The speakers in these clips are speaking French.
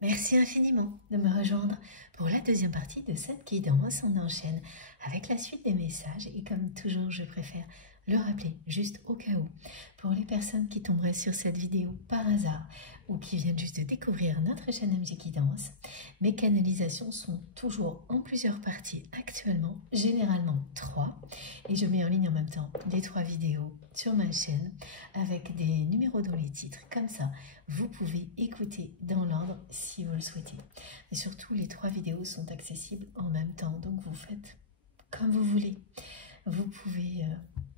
Merci infiniment de me rejoindre pour la deuxième partie de cette guidance. On enchaîne avec la suite des messages et comme toujours, je préfère le rappeler juste au cas où. Pour les personnes qui tomberaient sur cette vidéo par hasard ou qui viennent juste de découvrir notre chaîne MG Guidance, mes canalisations sont toujours en plusieurs parties actuellement, généralement 3. Et je mets en ligne en même temps les 3 vidéos sur ma chaîne avec des numéros dans les titres. Comme ça, vous pouvez écouter dans l'ordre si vous le souhaitez. Et surtout, les 3 vidéos sont accessibles en même temps, donc vous faites comme vous voulez. Vous pouvez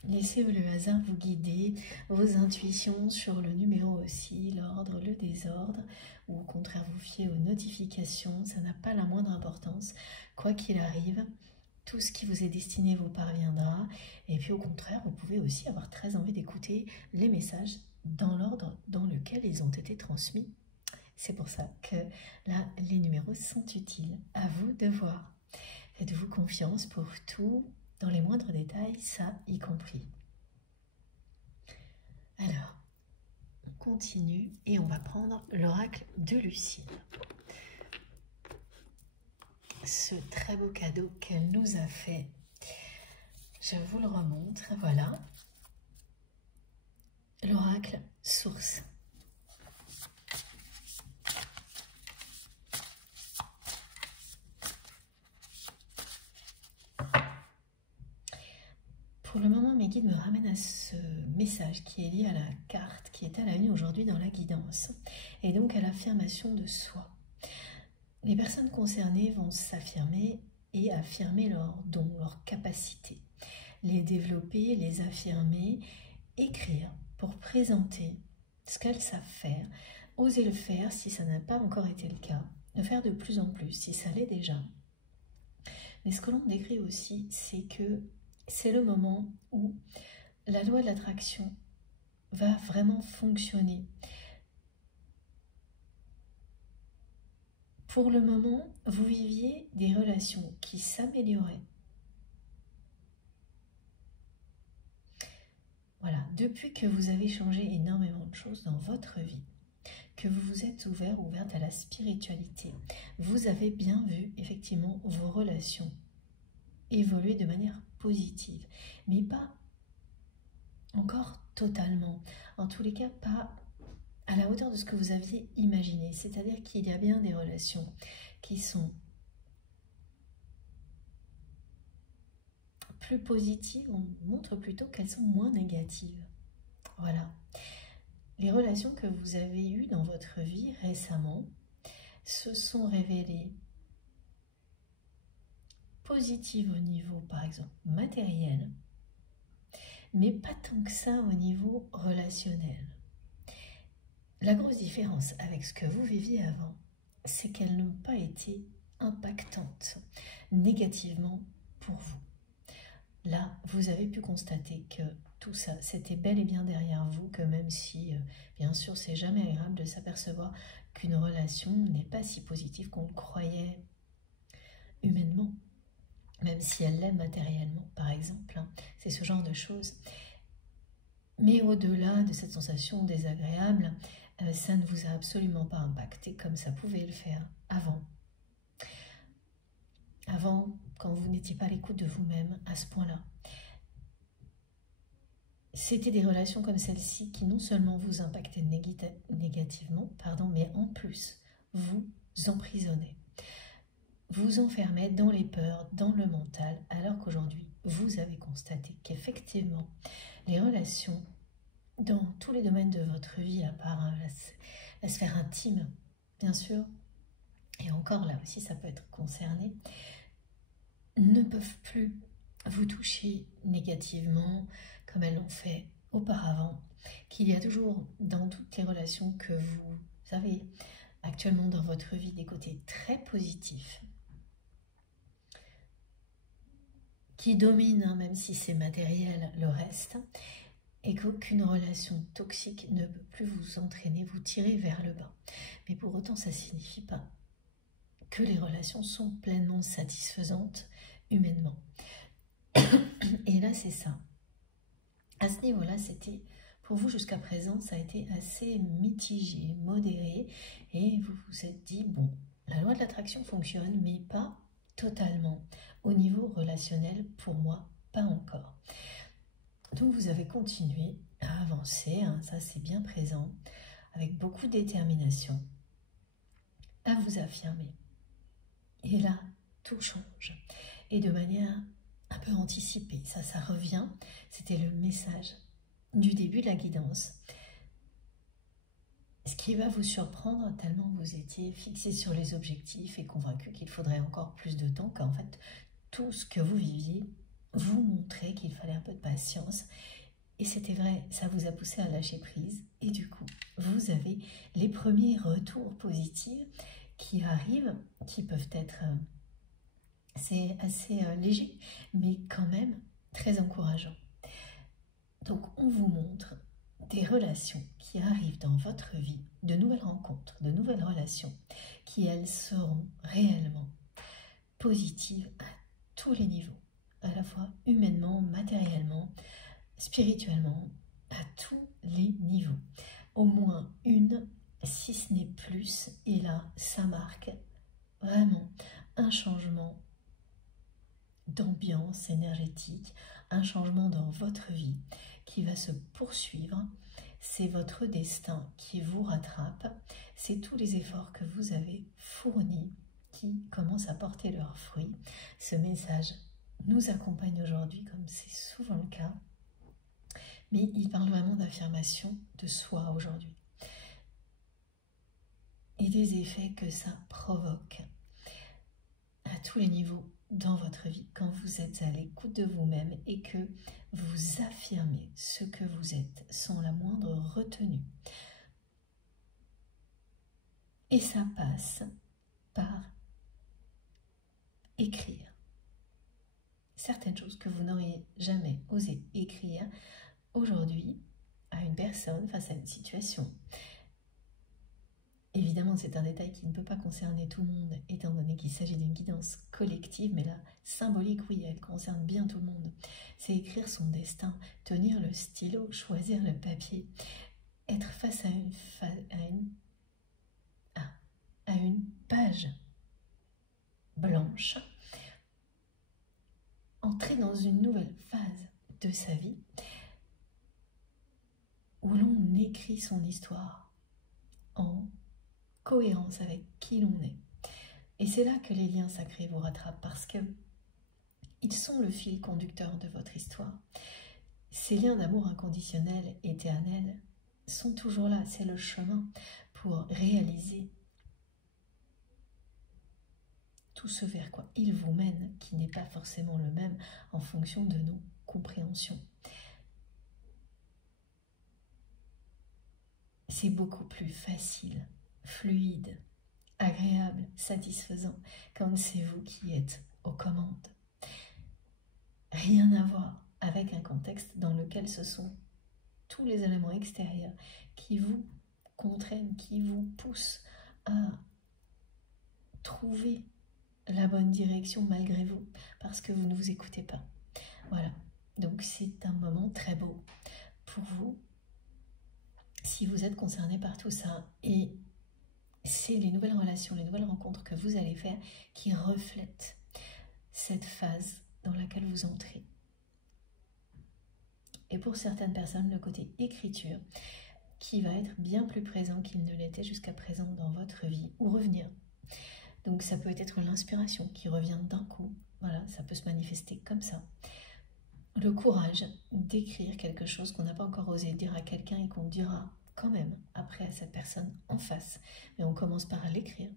laisser le hasard vous guider, vos intuitions sur le numéro aussi, l'ordre, le désordre, ou au contraire vous fier aux notifications, ça n'a pas la moindre importance. Quoi qu'il arrive, tout ce qui vous est destiné vous parviendra. Et puis au contraire, vous pouvez aussi avoir très envie d'écouter les messages dans l'ordre dans lequel ils ont été transmis. C'est pour ça que là, les numéros sont utiles. À vous de voir. Faites-vous confiance pour tout, dans les moindres détails, ça y compris. Alors, on continue et on va prendre l'oracle de Lucille. Ce très beau cadeau qu'elle nous a fait. Je vous le remontre, voilà. L'oracle source. Pour le moment, mes guides me ramènent à ce message qui est lié à la carte qui est à la une aujourd'hui dans la guidance et donc à l'affirmation de soi. Les personnes concernées vont s'affirmer et affirmer leurs dons, leurs capacités, les développer, les affirmer, écrire pour présenter ce qu'elles savent faire, oser le faire si ça n'a pas encore été le cas, le faire de plus en plus si ça l'est déjà. Mais ce que l'on décrit aussi, c'est que c'est le moment où la loi de l'attraction va vraiment fonctionner. Pour le moment, vous viviez des relations qui s'amélioraient. Voilà, depuis que vous avez changé énormément de choses dans votre vie, que vous vous êtes ouverte à la spiritualité, vous avez bien vu effectivement vos relations évoluer de manière positive, mais pas encore totalement, en tous les cas pas à la hauteur de ce que vous aviez imaginé, c'est-à-dire qu'il y a bien des relations qui sont plus positives, on montre plutôt qu'elles sont moins négatives. Voilà. Les relations que vous avez eues dans votre vie récemment se sont révélées positives au niveau, par exemple, matériel, mais pas tant que ça au niveau relationnel. La grosse différence avec ce que vous viviez avant, c'est qu'elles n'ont pas été impactantes négativement pour vous. Là, vous avez pu constater que tout ça, c'était bel et bien derrière vous, que même si, bien sûr, c'est jamais agréable de s'apercevoir qu'une relation n'est pas si positive qu'on le croyait humainement, même si elle l'est matériellement, par exemple, hein, c'est ce genre de choses. Mais au-delà de cette sensation désagréable, ça ne vous a absolument pas impacté comme ça pouvait le faire avant. Avant, quand vous n'étiez pas à l'écoute de vous-même à ce point-là. C'était des relations comme celle-ci qui non seulement vous impactaient négativement, mais en plus vous emprisonnaient. Vous enfermez dans les peurs, dans le mental, alors qu'aujourd'hui, vous avez constaté qu'effectivement, les relations dans tous les domaines de votre vie, à part la sphère intime, bien sûr, et encore là aussi ça peut être concerné, ne peuvent plus vous toucher négativement comme elles l'ont fait auparavant, qu'il y a toujours dans toutes les relations que vous avez actuellement dans votre vie des côtés très positifs qui dominent, hein, même si c'est matériel, le reste, et qu'aucune relation toxique ne peut plus vous entraîner, vous tirer vers le bas. Mais pour autant, ça ne signifie pas que les relations sont pleinement satisfaisantes humainement. Et là, c'est ça. À ce niveau-là, c'était pour vous jusqu'à présent, ça a été assez mitigé, modéré, et vous vous êtes dit, bon, la loi de l'attraction fonctionne, mais pas totalement. Au niveau relationnel, pour moi, pas encore. Donc vous avez continué à avancer, hein, ça c'est bien présent, avec beaucoup de détermination, à vous affirmer. Et là, tout change. Et de manière un peu anticipée, ça revient. C'était le message du début de la guidance. Ce qui va vous surprendre tellement vous étiez fixé sur les objectifs et convaincu qu'il faudrait encore plus de temps, qu'en fait, tout ce que vous viviez vous montrait qu'il fallait un peu de patience. Et c'était vrai, ça vous a poussé à lâcher prise. Et du coup, vous avez les premiers retours positifs qui arrivent, qui peuvent être c'est assez léger, mais quand même très encourageant. Donc on vous montre des relations qui arrivent dans votre vie, de nouvelles rencontres, de nouvelles relations, qui elles seront réellement positives à tous les niveaux, à la fois humainement, matériellement, spirituellement, à tous les niveaux. Au moins une, si ce n'est plus, et là ça marque vraiment un changement d'ambiance énergétique, un changement dans votre vie qui va se poursuivre. C'est votre destin qui vous rattrape, c'est tous les efforts que vous avez fournis qui commencent à porter leurs fruits. Ce message nous accompagne aujourd'hui, comme c'est souvent le cas, mais il parle vraiment d'affirmation de soi aujourd'hui et des effets que ça provoque à tous les niveaux dans votre vie quand vous êtes à l'écoute de vous-même et que vous affirmez ce que vous êtes sans la moindre retenue. Et ça passe par écrire certaines choses que vous n'auriez jamais osé écrire aujourd'hui à une personne face à une situation. Évidemment, c'est un détail qui ne peut pas concerner tout le monde, étant donné qu'il s'agit d'une guidance collective, mais la symbolique, oui, elle concerne bien tout le monde. C'est écrire son destin, tenir le stylo, choisir le papier, être face à une page blanche, entrer dans une nouvelle phase de sa vie, où l'on écrit son histoire en cohérence avec qui l'on est. Et c'est là que les liens sacrés vous rattrapent, parce que ils sont le fil conducteur de votre histoire. Ces liens d'amour inconditionnel, éternel, sont toujours là. C'est le chemin pour réaliser tout ce vers quoi ils vous mènent, qui n'est pas forcément le même en fonction de nos compréhensions. C'est beaucoup plus facile, fluide, agréable, satisfaisant quand c'est vous qui êtes aux commandes. Rien à voir avec un contexte dans lequel ce sont tous les éléments extérieurs qui vous contraignent, qui vous poussent à trouver la bonne direction malgré vous, parce que vous ne vous écoutez pas. Voilà, donc c'est un moment très beau pour vous, si vous êtes concerné par tout ça, et c'est les nouvelles relations, les nouvelles rencontres que vous allez faire qui reflètent cette phase dans laquelle vous entrez. Et pour certaines personnes, le côté écriture qui va être bien plus présent qu'il ne l'était jusqu'à présent dans votre vie, ou revenir. Donc ça peut être l'inspiration qui revient d'un coup, voilà, ça peut se manifester comme ça. Le courage d'écrire quelque chose qu'on n'a pas encore osé dire à quelqu'un et qu'on dira quand même après à cette personne en face, mais on commence par l'écrire.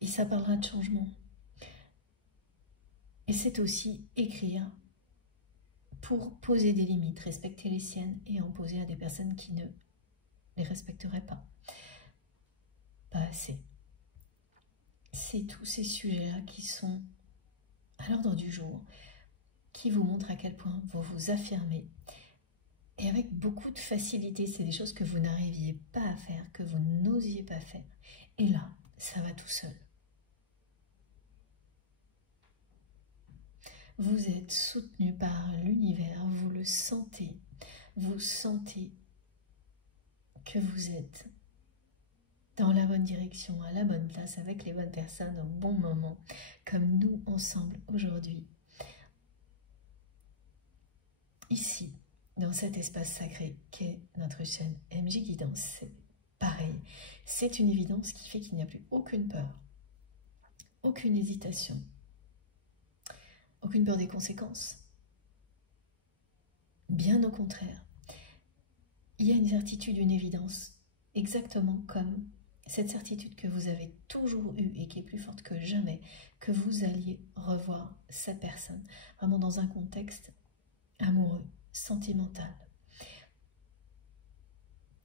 Et ça parlera de changement. Et c'est aussi écrire pour poser des limites, respecter les siennes et en poser à des personnes qui ne les respecteraient pas. Pas assez. C'est tous ces sujets-là qui sont à l'ordre du jour, qui vous montrent à quel point vous vous affirmez. Et avec beaucoup de facilité, c'est des choses que vous n'arriviez pas à faire, que vous n'osiez pas faire. Et là, ça va tout seul. Vous êtes soutenu par l'univers, vous le sentez. Vous sentez que vous êtes dans la bonne direction, à la bonne place, avec les bonnes personnes au bon moment, comme nous ensemble aujourd'hui. Ici, dans cet espace sacré qu'est notre chaîne MJ Guidance, c'est pareil. C'est une évidence qui fait qu'il n'y a plus aucune peur, aucune hésitation, aucune peur des conséquences. Bien au contraire, il y a une certitude, une évidence, exactement comme cette certitude que vous avez toujours eue et qui est plus forte que jamais, que vous alliez revoir cette personne, vraiment dans un contexte amoureux, sentimental.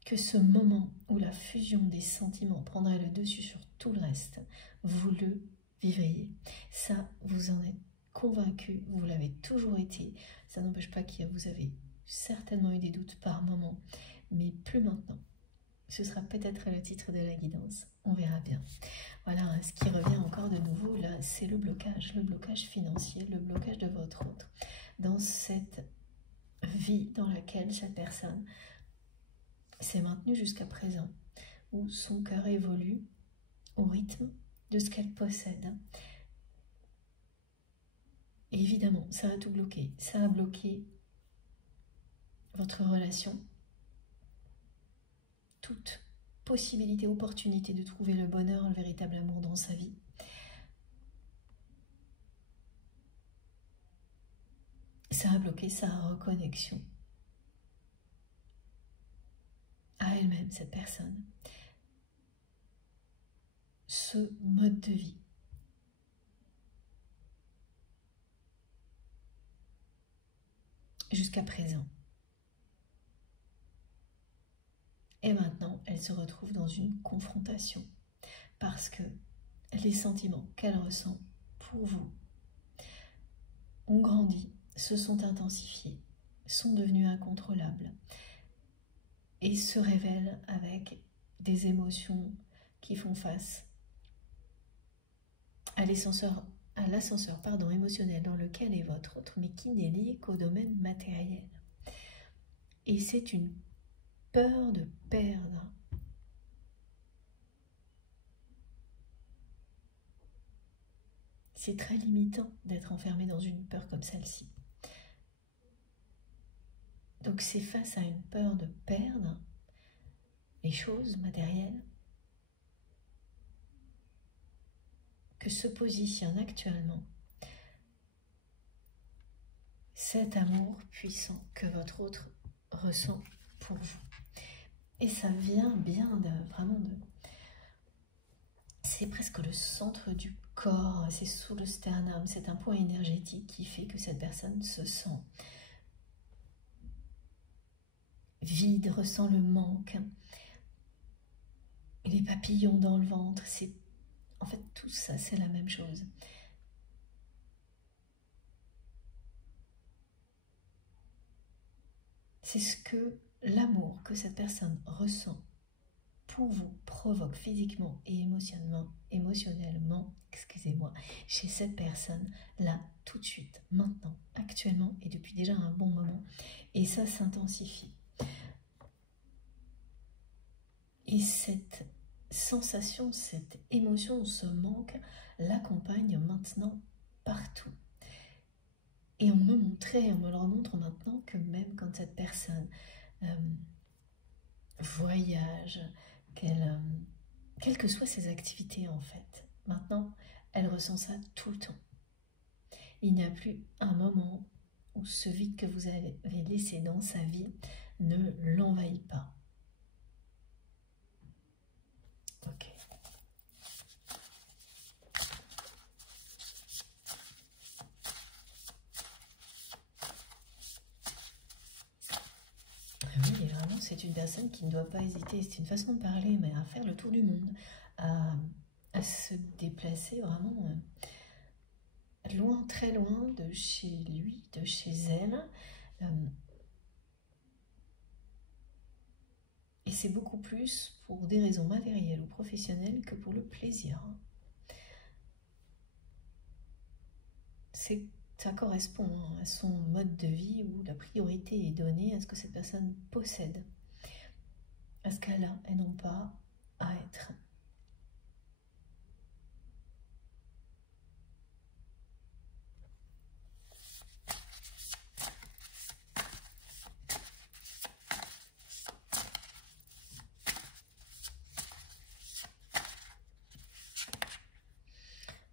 Que ce moment où la fusion des sentiments prendrait le dessus sur tout le reste, vous le vivriez. Ça, vous en êtes convaincu, vous l'avez toujours été. Ça n'empêche pas que vous avez certainement eu des doutes par moment, mais plus maintenant. Ce sera peut-être le titre de la guidance, on verra bien. Voilà, ce qui revient encore de nouveau là, c'est le blocage financier, le blocage de votre autre, dans cette vie dans laquelle cette personne s'est maintenue jusqu'à présent, où son cœur évolue au rythme de ce qu'elle possède. Et évidemment, ça a tout bloqué. Ça a bloqué votre relation, toute possibilité, opportunité de trouver le bonheur, le véritable amour dans sa vie. Ça a bloqué sa reconnexion à elle-même, cette personne. Ce mode de vie. Jusqu'à présent. Et maintenant, elle se retrouve dans une confrontation parce que les sentiments qu'elle ressent pour vous ont grandi, se sont intensifiés, sont devenus incontrôlables et se révèlent avec des émotions qui font face à l'ascenseur émotionnel dans lequel est votre autre, mais qui n'est lié qu'au domaine matériel. Et c'est une peur de perdre. C'est très limitant d'être enfermé dans une peur comme celle-ci. Donc c'est face à une peur de perdre les choses matérielles que se positionne actuellement cet amour puissant que votre autre ressent pour vous. Et ça vient bien vraiment de... C'est presque le centre du corps, c'est sous le sternum, c'est un point énergétique qui fait que cette personne se sent vide, ressent le manque, et les papillons dans le ventre, c'est... En fait, tout ça, c'est la même chose. C'est ce que l'amour que cette personne ressent pour vous provoque physiquement et émotionnellement, excusez-moi, chez cette personne, là, tout de suite, maintenant, actuellement, et depuis déjà un bon moment. Et ça s'intensifie. Et cette sensation, cette émotion, ce manque, l'accompagne maintenant partout. Et on me le remontre maintenant que même quand cette personne voyage, quelles que soient ses activités en fait, maintenant elle ressent ça tout le temps. Il n'y a plus un moment où ce vide que vous avez laissé dans sa vie ne l'envahit pas. Ok. Oui, vraiment, c'est une personne qui ne doit pas hésiter, c'est une façon de parler, mais à faire le tour du monde, à se déplacer vraiment loin, très loin de chez lui, de chez elle. Et c'est beaucoup plus pour des raisons matérielles ou professionnelles que pour le plaisir. C'est ça correspond à son mode de vie où la priorité est donnée à ce que cette personne possède, à ce qu'elle a et non pas à être.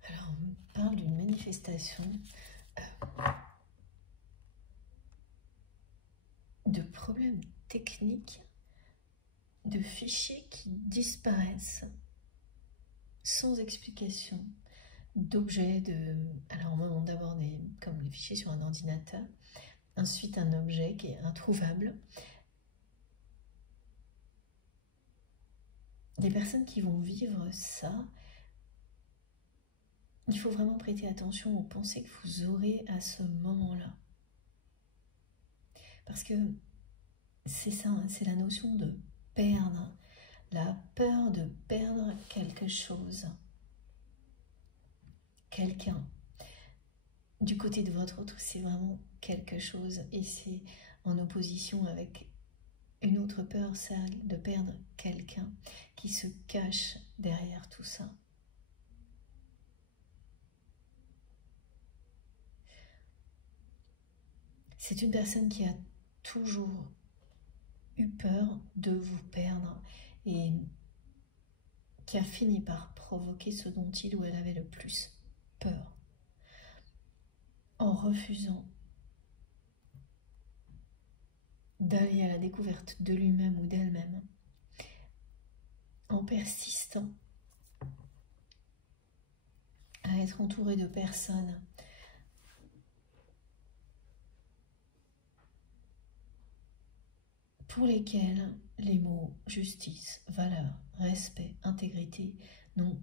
Alors, on parle d'une manifestation de problèmes techniques, de fichiers qui disparaissent sans explication, d'objets, alors d'abord comme les fichiers sur un ordinateur, ensuite un objet qui est introuvable. Les personnes qui vont vivre ça, il faut vraiment prêter attention aux pensées que vous aurez à ce moment-là. Parce que c'est ça, c'est la notion de perdre, la peur de perdre quelque chose, quelqu'un. Du côté de votre autre, c'est vraiment quelque chose et c'est en opposition avec une autre peur, celle de perdre quelqu'un qui se cache derrière tout ça. C'est une personne qui a toujours eu peur de vous perdre et qui a fini par provoquer ce dont il ou elle avait le plus peur en refusant d'aller à la découverte de lui-même ou d'elle-même, en persistant à être entouré de personnes pour lesquelles les mots justice, valeur, respect, intégrité n'ont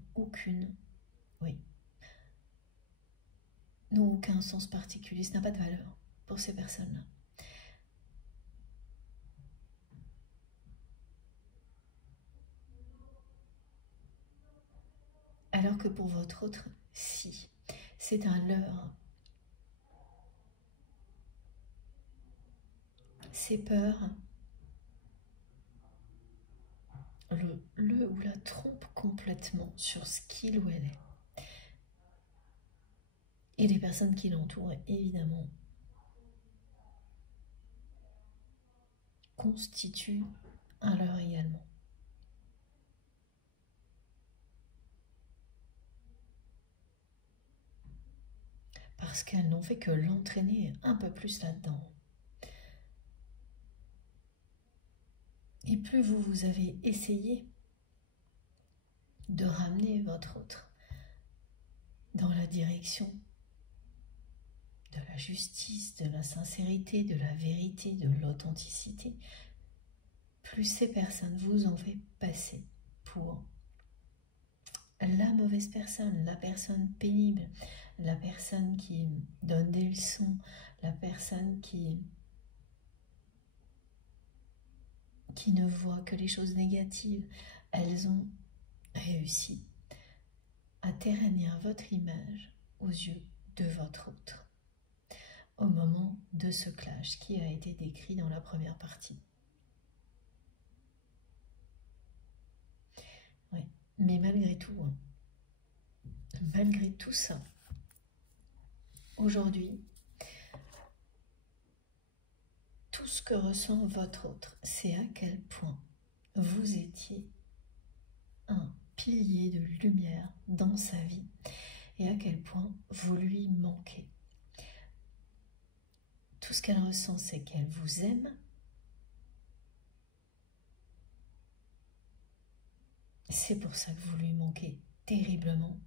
n'ont aucun sens particulier, ça n'a pas de valeur pour ces personnes-là. Alors que pour votre autre, si, c'est un leurre. Ces peurs le ou la trompe complètement sur ce qu'il ou elle est. Et les personnes qui l'entourent, évidemment, constituent un leurre également. Parce qu'elles n'ont fait que l'entraîner un peu plus là-dedans. Et plus vous avez essayé de ramener votre autre dans la direction de la justice, de la sincérité, de la vérité, de l'authenticité, plus ces personnes vous ont fait passer pour la mauvaise personne, la personne pénible, la personne qui donne des leçons, la personne qui ne voit que les choses négatives. Elles ont réussi à ternir votre image aux yeux de votre autre au moment de ce clash qui a été décrit dans la première partie. Oui, mais malgré tout, malgré tout ça, aujourd'hui, tout ce que ressent votre autre, c'est à quel point vous étiez un pilier de lumière dans sa vie et à quel point vous lui manquez. Tout ce qu'elle ressent, c'est qu'elle vous aime. C'est pour ça que vous lui manquez terriblement.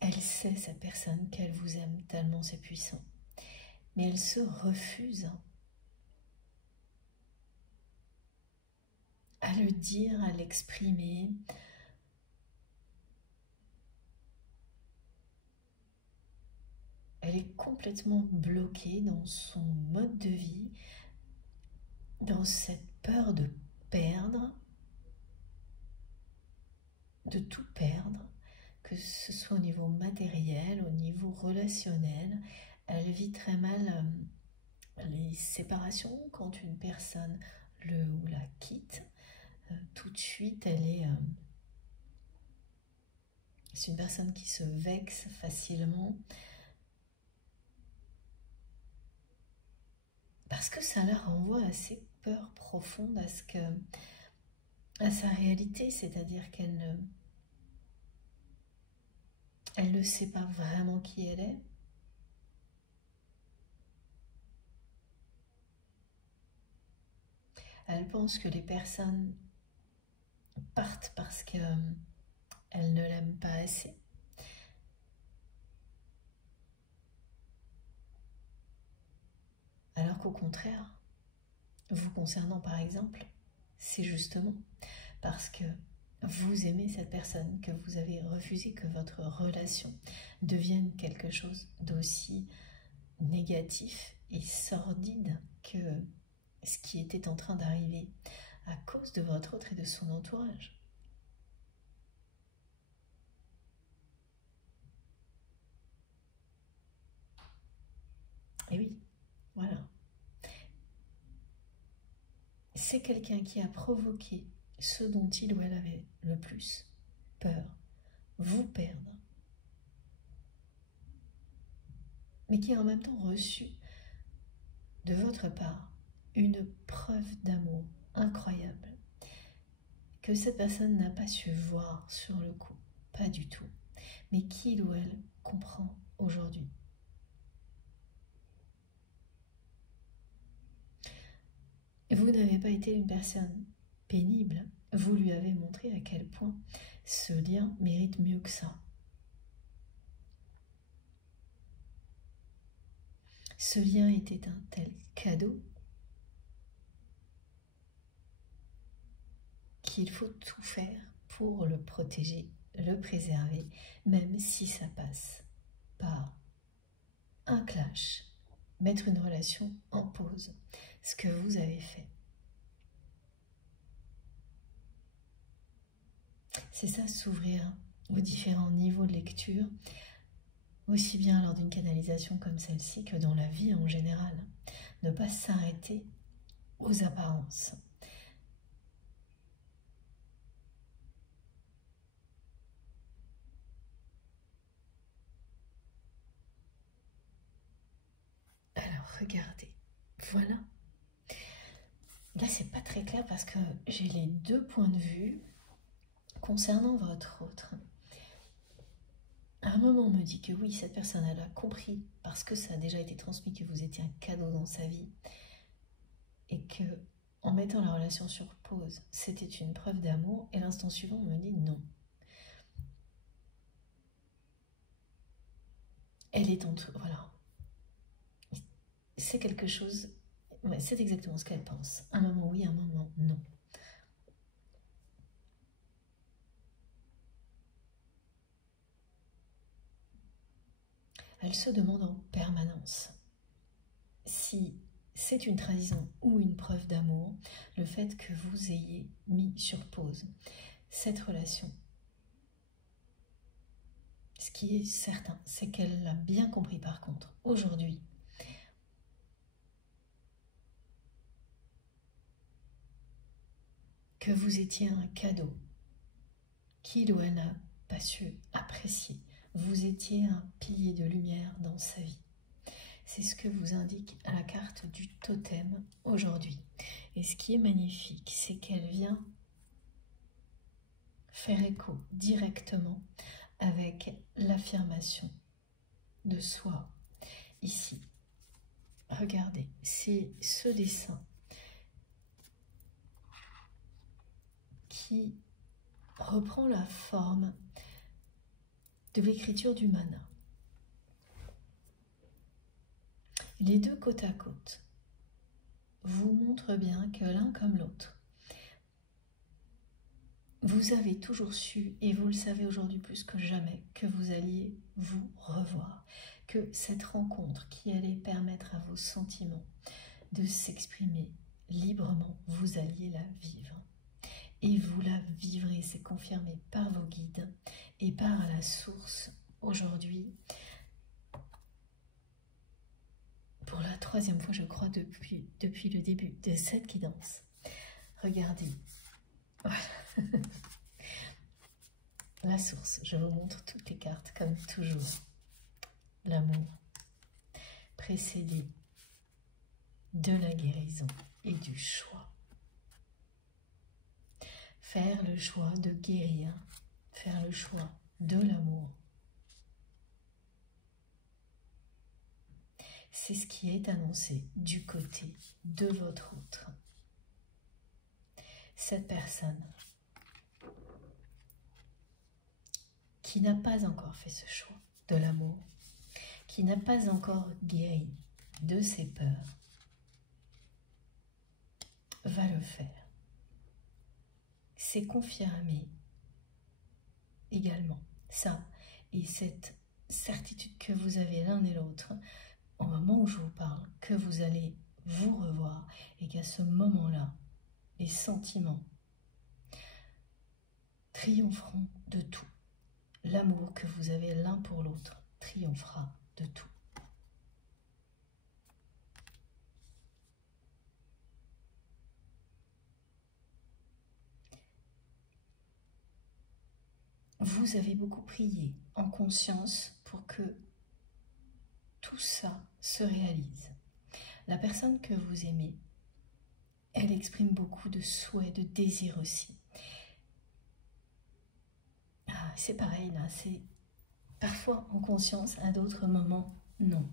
Elle sait, cette personne, qu'elle vous aime tellement c'est puissant. Mais elle se refuse à le dire, à l'exprimer. Elle est complètement bloquée dans son mode de vie, dans cette peur de perdre de tout perdre, que ce soit au niveau matériel, au niveau relationnel. Elle vit très mal les séparations quand une personne le ou la quitte. Tout de suite, c'est une personne qui se vexe facilement parce que ça la renvoie à ses peurs profondes, à sa réalité, c'est-à-dire qu'elle ne sait pas vraiment qui elle est. Elle pense que les personnes partent parce qu'elles ne l'aiment pas assez. Alors qu'au contraire, vous concernant par exemple, c'est justement parce que vous aimez cette personne que vous avez refusé que votre relation devienne quelque chose d'aussi négatif et sordide que ce qui était en train d'arriver à cause de votre autre et de son entourage. Et oui, voilà. C'est quelqu'un qui a provoqué ce dont il ou elle avait le plus peur, vous perdre, mais qui a en même temps reçu de votre part une preuve d'amour incroyable que cette personne n'a pas su voir sur le coup, pas du tout, mais qu'il ou elle comprend aujourd'hui. Vous n'avez pas été une personne pénible, vous lui avez montré à quel point ce lien mérite mieux que ça. Ce lien était un tel cadeau qu'il faut tout faire pour le protéger, le préserver, même si ça passe par un clash, mettre une relation en pause, ce que vous avez fait. C'est ça, s'ouvrir aux différents niveaux de lecture, aussi bien lors d'une canalisation comme celle-ci que dans la vie en général. Ne pas s'arrêter aux apparences. Alors, regardez. Voilà. Là, c'est pas très clair parce que j'ai les deux points de vue concernant votre autre. À un moment, on me dit que oui, cette personne, elle a compris parce que ça a déjà été transmis que vous étiez un cadeau dans sa vie et que, en mettant la relation sur pause, c'était une preuve d'amour. Et l'instant suivant, on me dit non. Elle est entre... Voilà. C'est quelque chose... C'est exactement ce qu'elle pense. Un moment oui, un moment non. Elle se demande en permanence si c'est une trahison ou une preuve d'amour, le fait que vous ayez mis sur pause cette relation. Ce qui est certain, c'est qu'elle l'a bien compris par contre, aujourd'hui. Que vous étiez un cadeau qu'il ou elle n'a pas su apprécier. Vous étiez un pilier de lumière dans sa vie. C'est ce que vous indique la carte du totem aujourd'hui. Et ce qui est magnifique, c'est qu'elle vient faire écho directement avec l'affirmation de soi. Ici, regardez, c'est ce dessin qui reprend la forme de l'écriture du mana. Les deux côte à côte vous montrent bien que l'un comme l'autre, vous avez toujours su, et vous le savez aujourd'hui plus que jamais, que vous alliez vous revoir, que cette rencontre qui allait permettre à vos sentiments de s'exprimer librement, vous alliez la vivre. et vous la vivrez, c'est confirmé par vos guides et par la source aujourd'hui. Pour la 3e fois, je crois, depuis le début de cette guidance. Regardez. Voilà. La source, je vous montre toutes les cartes comme toujours. L'amour, précédé de la guérison et du choix. Faire le choix de guérir, faire le choix de l'amour. C'est ce qui est annoncé du côté de votre autre. Cette personne qui n'a pas encore fait ce choix de l'amour, qui n'a pas encore guéri de ses peurs, va le faire. C'est confirmé également, ça, et cette certitude que vous avez l'un et l'autre, au moment où je vous parle, que vous allez vous revoir, et qu'à ce moment-là, les sentiments triompheront de tout. L'amour que vous avez l'un pour l'autre triomphera de tout. Vous avez beaucoup prié en conscience pour que tout ça se réalise. La personne que vous aimez, elle exprime beaucoup de souhaits, de désirs aussi. Ah, c'est pareil là, c'est parfois en conscience, à d'autres moments, non.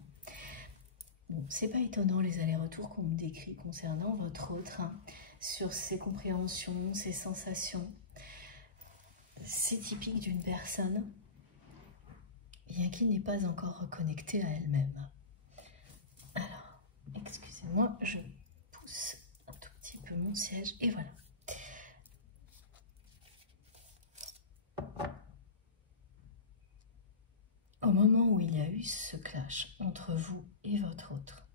Bon, c'est pas étonnant les allers-retours qu'on me décrit concernant votre autre, hein, sur ses compréhensions, ses sensations. C'est typique d'une personne bien qui n'est pas encore reconnectée à elle-même. Alors, excusez-moi, je pousse un tout petit peu mon siège et voilà. Au moment où il y a eu ce clash entre vous et votre autre,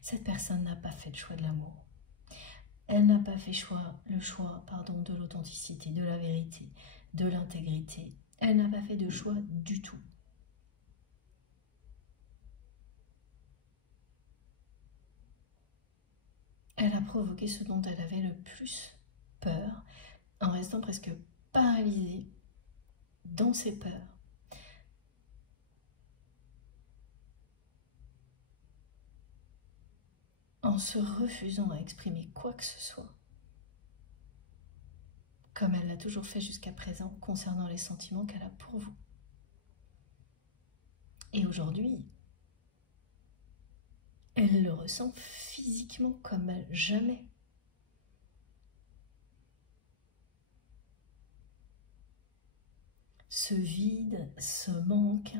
cette personne n'a pas fait le choix de l'amour. Elle n'a pas fait le choix de l'authenticité, de la vérité, de l'intégrité. Elle n'a pas fait de choix du tout. Elle a provoqué ce dont elle avait le plus peur, en restant presque paralysée dans ses peurs. En se refusant à exprimer quoi que ce soit, comme elle l'a toujours fait jusqu'à présent concernant les sentiments qu'elle a pour vous. Et aujourd'hui, elle le ressent physiquement comme jamais. Ce vide, ce manque,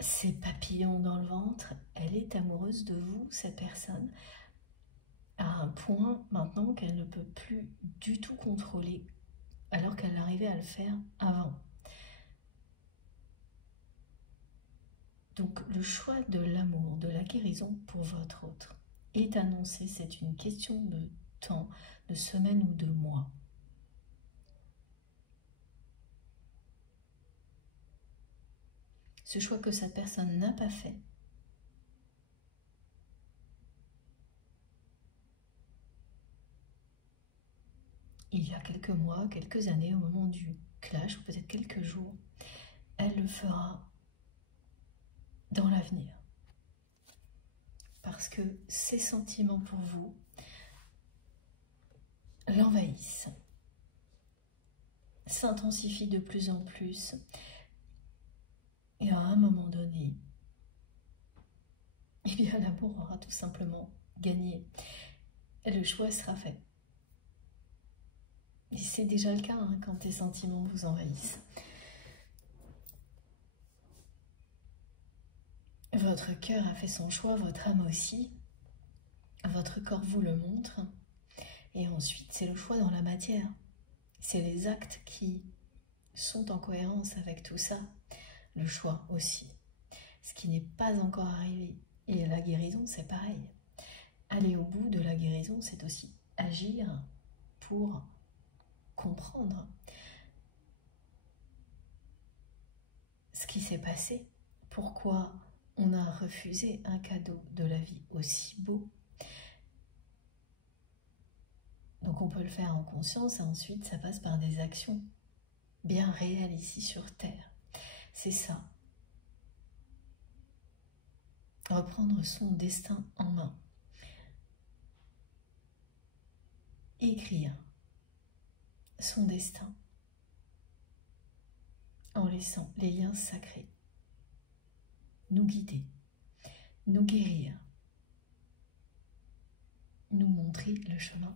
ces papillons dans le ventre, elle est amoureuse de vous, cette personne, à un point maintenant qu'elle ne peut plus du tout contrôler, alors qu'elle arrivait à le faire avant. Donc le choix de l'amour, de la guérison pour votre autre est annoncé, c'est une question de temps, de semaines ou de mois. Ce choix que cette personne n'a pas fait, il y a quelques mois, quelques années, au moment du clash, ou peut-être quelques jours, elle le fera dans l'avenir. Parce que ses sentiments pour vous l'envahissent, s'intensifient de plus en plus, et à un moment donné, eh bien l'amour aura tout simplement gagné. Et le choix sera fait. Et c'est déjà le cas hein, quand les sentiments vous envahissent. Votre cœur a fait son choix, votre âme aussi. Votre corps vous le montre. Et ensuite, c'est le choix dans la matière. C'est les actes qui sont en cohérence avec tout ça. Le choix aussi. Ce qui n'est pas encore arrivé. Et la guérison, c'est pareil. aller au bout de la guérison, c'est aussi agir pour comprendre ce qui s'est passé, pourquoi on a refusé un cadeau de la vie aussi beau. Donc on peut le faire en conscience et ensuite ça passe par des actions bien réelles ici sur Terre. C'est ça. Reprendre son destin en main. Écrire son destin en laissant les liens sacrés nous guider, nous guérir, nous montrer le chemin.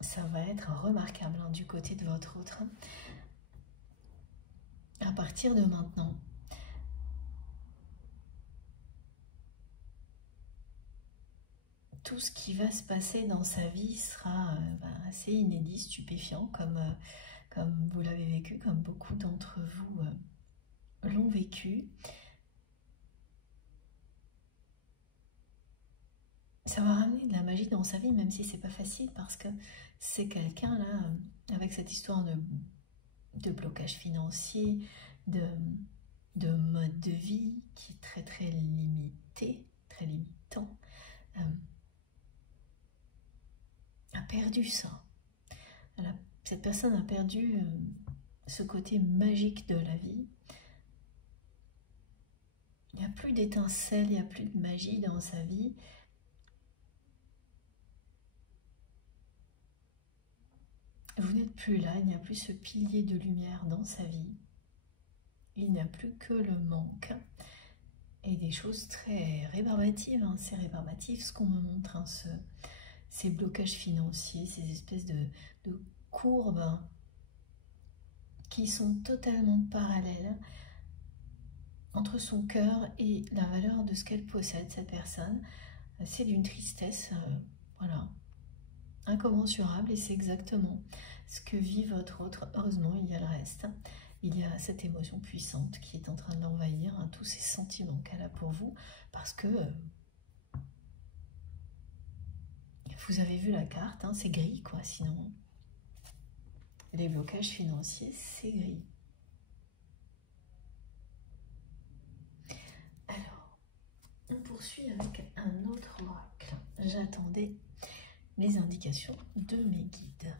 Ça va être remarquable hein, du côté de votre autre. À partir de maintenant, tout ce qui va se passer dans sa vie sera assez inédit, stupéfiant, comme vous l'avez vécu, comme beaucoup d'entre vous l'ont vécu. Ça va ramener de la magie dans sa vie, même si c'est pas facile, parce que c'est quelqu'un là, avec cette histoire de blocage financier, de mode de vie qui est très très limité, très limitant, a perdu ça. Cette personne a perdu ce côté magique de la vie. Il n'y a plus d'étincelle, il n'y a plus de magie dans sa vie. Vous n'êtes plus là, il n'y a plus ce pilier de lumière dans sa vie. Il n'y a plus que le manque et des choses très rébarbatives. Hein. C'est rébarbatif ce qu'on me montre, hein, ces blocages financiers, ces espèces de courbes hein, qui sont totalement parallèles entre son cœur et la valeur de ce qu'elle possède, cette personne. C'est d'une tristesse, voilà, incommensurable, et c'est exactement ce que vit votre autre. Heureusement, il y a le reste. Il y a cette émotion puissante qui est en train de l'envahir, hein, tous ces sentiments qu'elle a pour vous, parce que vous avez vu la carte, hein, c'est gris, quoi, sinon. Les blocages financiers, c'est gris. Alors, on poursuit avec un autre oracle. J'attendais les indications de mes guides.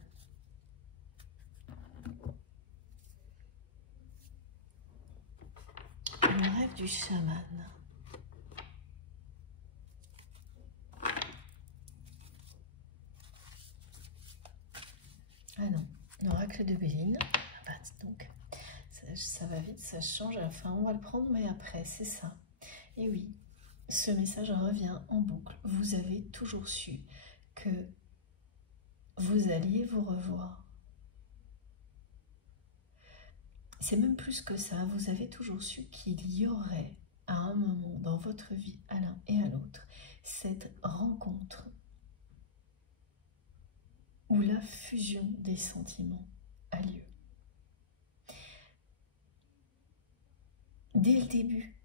Le rêve du chaman. Ah non, l'oracle de Béline. Ah bah, donc, ça va vite, ça change. Enfin, on va le prendre, mais après, c'est ça. Et oui, ce message revient en boucle. Vous avez toujours su que vous alliez vous revoir. C'est même plus que ça, vous avez toujours su qu'il y aurait à un moment dans votre vie, à l'un et à l'autre, cette rencontre où la fusion des sentiments a lieu. Dès le début,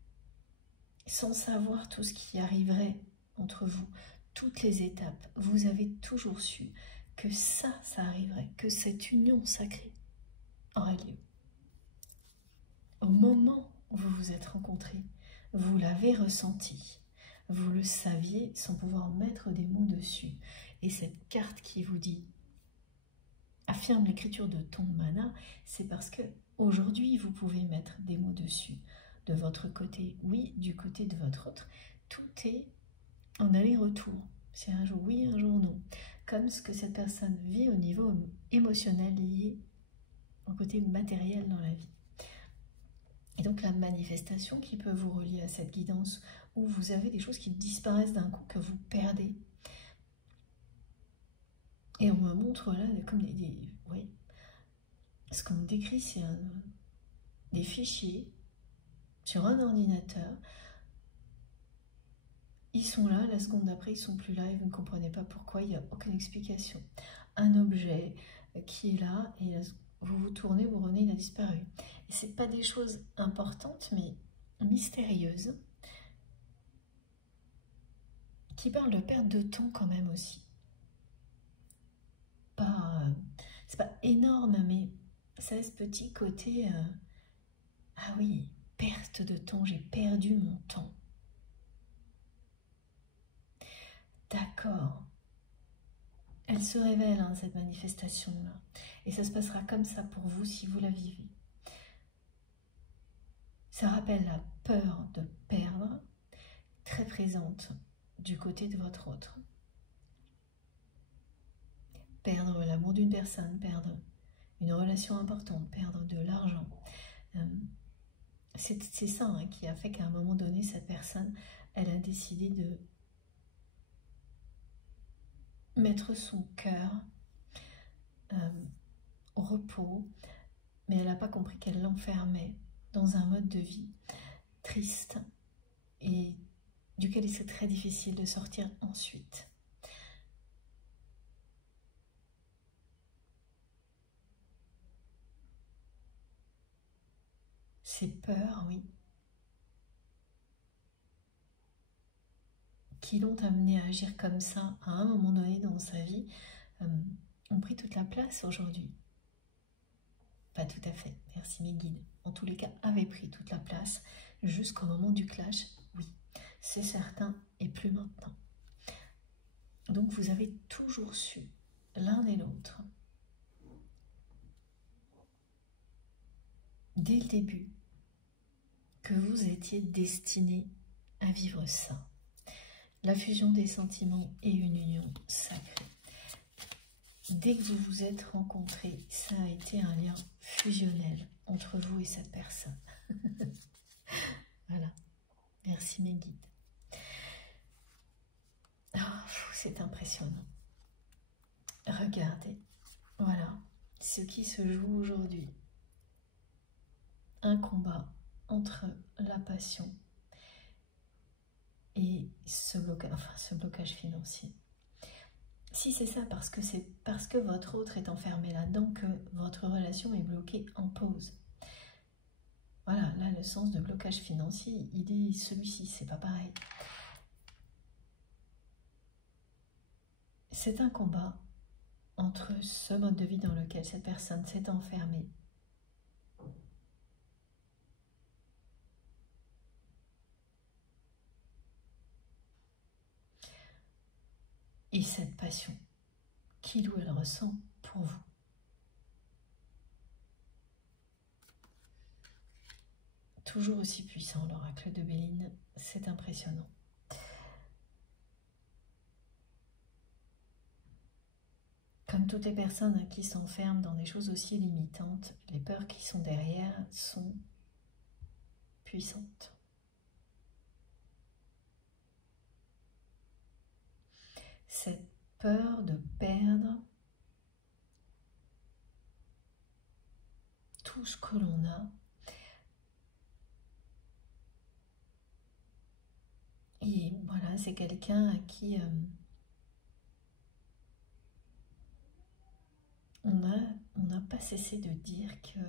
sans savoir tout ce qui arriverait entre vous, toutes les étapes, vous avez toujours su que ça arriverait, que cette union sacrée aurait lieu. Au moment où vous vous êtes rencontrés, vous l'avez ressenti, vous le saviez sans pouvoir mettre des mots dessus. Et cette carte qui vous dit « affirme l'écriture de ton mana », c'est parce que aujourd'hui vous pouvez mettre des mots dessus. De votre côté, oui, du côté de votre autre, tout est en aller-retour. C'est un jour oui, un jour non. Comme ce que cette personne vit au niveau émotionnel lié au côté matériel dans la vie. Et donc la manifestation qui peut vous relier à cette guidance où vous avez des choses qui disparaissent d'un coup, que vous perdez. Et on me montre là comme oui, ce qu'on me décrit, c'est des fichiers sur un ordinateur. Ils sont là, la seconde d'après, ils sont plus là et vous ne comprenez pas pourquoi, il n'y a aucune explication. Un objet qui est là et vous vous tournez, vous revenez, il a disparu. Et ce n'est pas des choses importantes, mais mystérieuses, qui parle de perte de temps quand même aussi. C'est pas énorme, mais ça a ce petit côté, ah oui, perte de temps, j'ai perdu mon temps. D'accord. Elle se révèle, hein, cette manifestation-là. Et ça se passera comme ça pour vous si vous la vivez. Ça rappelle la peur de perdre, très présente du côté de votre autre. Perdre l'amour d'une personne, perdre une relation importante, perdre de l'argent. C'est ça, hein, qui a fait qu'à un moment donné, cette personne, elle a décidé de mettre son cœur au repos, mais elle n'a pas compris qu'elle l'enfermait dans un mode de vie triste et duquel il serait très difficile de sortir ensuite. Ces peurs, oui, qui l'ont amené à agir comme ça à un moment donné dans sa vie, ont pris toute la place aujourd'hui. Pas tout à fait, merci mes guides. En tous les cas, avaient pris toute la place jusqu'au moment du clash, oui, c'est certain, et plus maintenant. Donc vous avez toujours su, l'un et l'autre, dès le début, que vous étiez destinés à vivre ça. La fusion des sentiments et une union sacrée. Dès que vous vous êtes rencontrés, ça a été un lien fusionnel entre vous et cette personne. Voilà. Merci mes guides. Oh, c'est impressionnant. Regardez. Voilà ce qui se joue aujourd'hui. Un combat entre la passion et ce blocage financier. Si c'est ça, c'est parce que votre autre est enfermé là-dedans que votre relation est bloquée en pause. Voilà, là le sens de blocage financier, il est celui-ci, c'est pas pareil. C'est un combat entre ce mode de vie dans lequel cette personne s'est enfermée et cette passion qu'il ou elle ressent pour vous. Toujours aussi puissant, l'oracle de Béline, c'est impressionnant. Comme toutes les personnes qui s'enferment dans des choses aussi limitantes, les peurs qui sont derrière sont puissantes. Cette peur de perdre tout ce que l'on a et voilà, c'est quelqu'un à qui on n'a pas cessé de dire que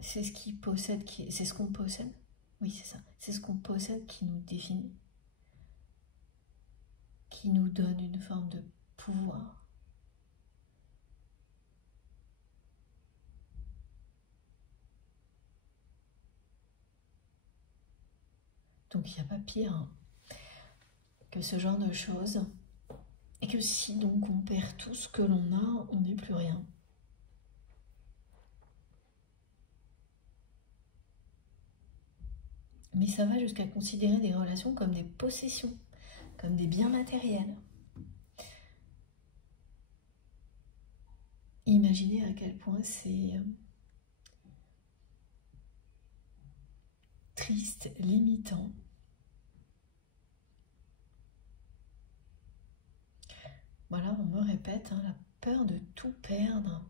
c'est ce qu'il possède, c'est ce qu'on possède. Oui, c'est ça. C'est ce qu'on possède qui nous définit, qui nous donne une forme de pouvoir. Donc il n'y a pas pire que ce genre de choses. Et que si donc on perd tout ce que l'on a, on n'est plus rien. Mais ça va jusqu'à considérer des relations comme des possessions, comme des biens matériels. Imaginez à quel point c'est triste, limitant. Voilà, on me répète, hein, la peur de tout perdre.